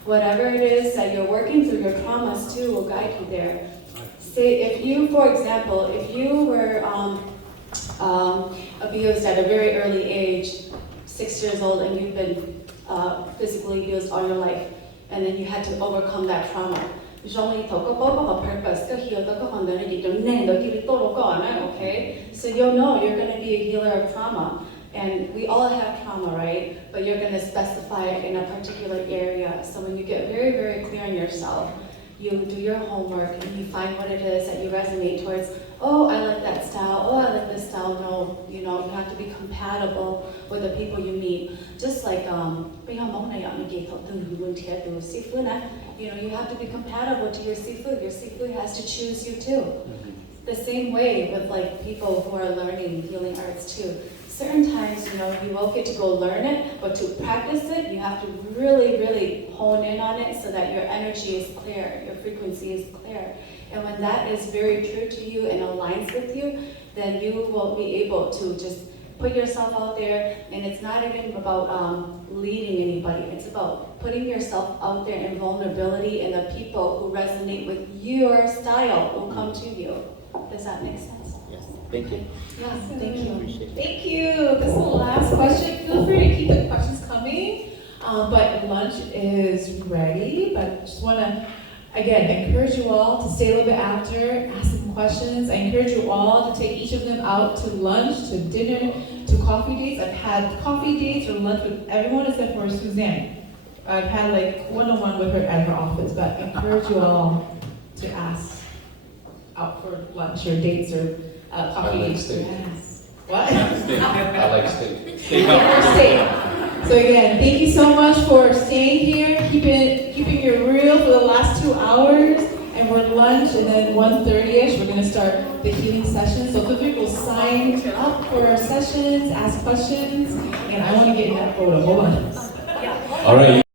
Whatever it is that you're working through, your traumas too will guide you there. Say if you, for example, if you were abused at a very early age, 6 years old, and you've been physically abused all your life, and then you had to overcome that trauma. Okay? So you'll know you're going to be a healer of trauma. And we all have trauma, right? But you're going to specify it in a particular area. So when you get very, very clear on yourself, you do your homework and you find what it is that you resonate towards. Oh, I like that style. Oh, I like this style. No, you have to be compatible with the people you meet. Just like you have to be compatible to your seafood. Your seafood has to choose you too. The same way with like people who are learning healing arts too. Certain times, you won't get to go learn it, but to practice it, you have to really, really hone in on it so that your energy is clear, your frequency is clear. And when that is very true to you and aligns with you, then you will be able to just put yourself out there. And it's not even about leading anybody. It's about putting yourself out there in vulnerability, and the people who resonate with your style will come to you. Does that make sense? Yes. Thank you. Yes, thank you. Thank you. This is the last question. Feel free to keep the questions coming. But lunch is ready. But just want to, again, encourage you all to stay a little bit after, ask some questions. I encourage you all to take each of them out to lunch, to dinner, to coffee dates. I've had coffee dates or lunch with everyone except for Suzanne. I've had like one-on-one with her at her office. But I encourage you all to ask out for lunch or dates or coffee dates. Steak. Yes. What? I like steak. Steak. So again, thank you so much for staying here, keeping it real for the last 2 hours, and we're lunch, and then 1:30ish, we're going to start the healing session. So feel free to sign up for our sessions, ask questions, and I want to get in that photo. Hold on. All right.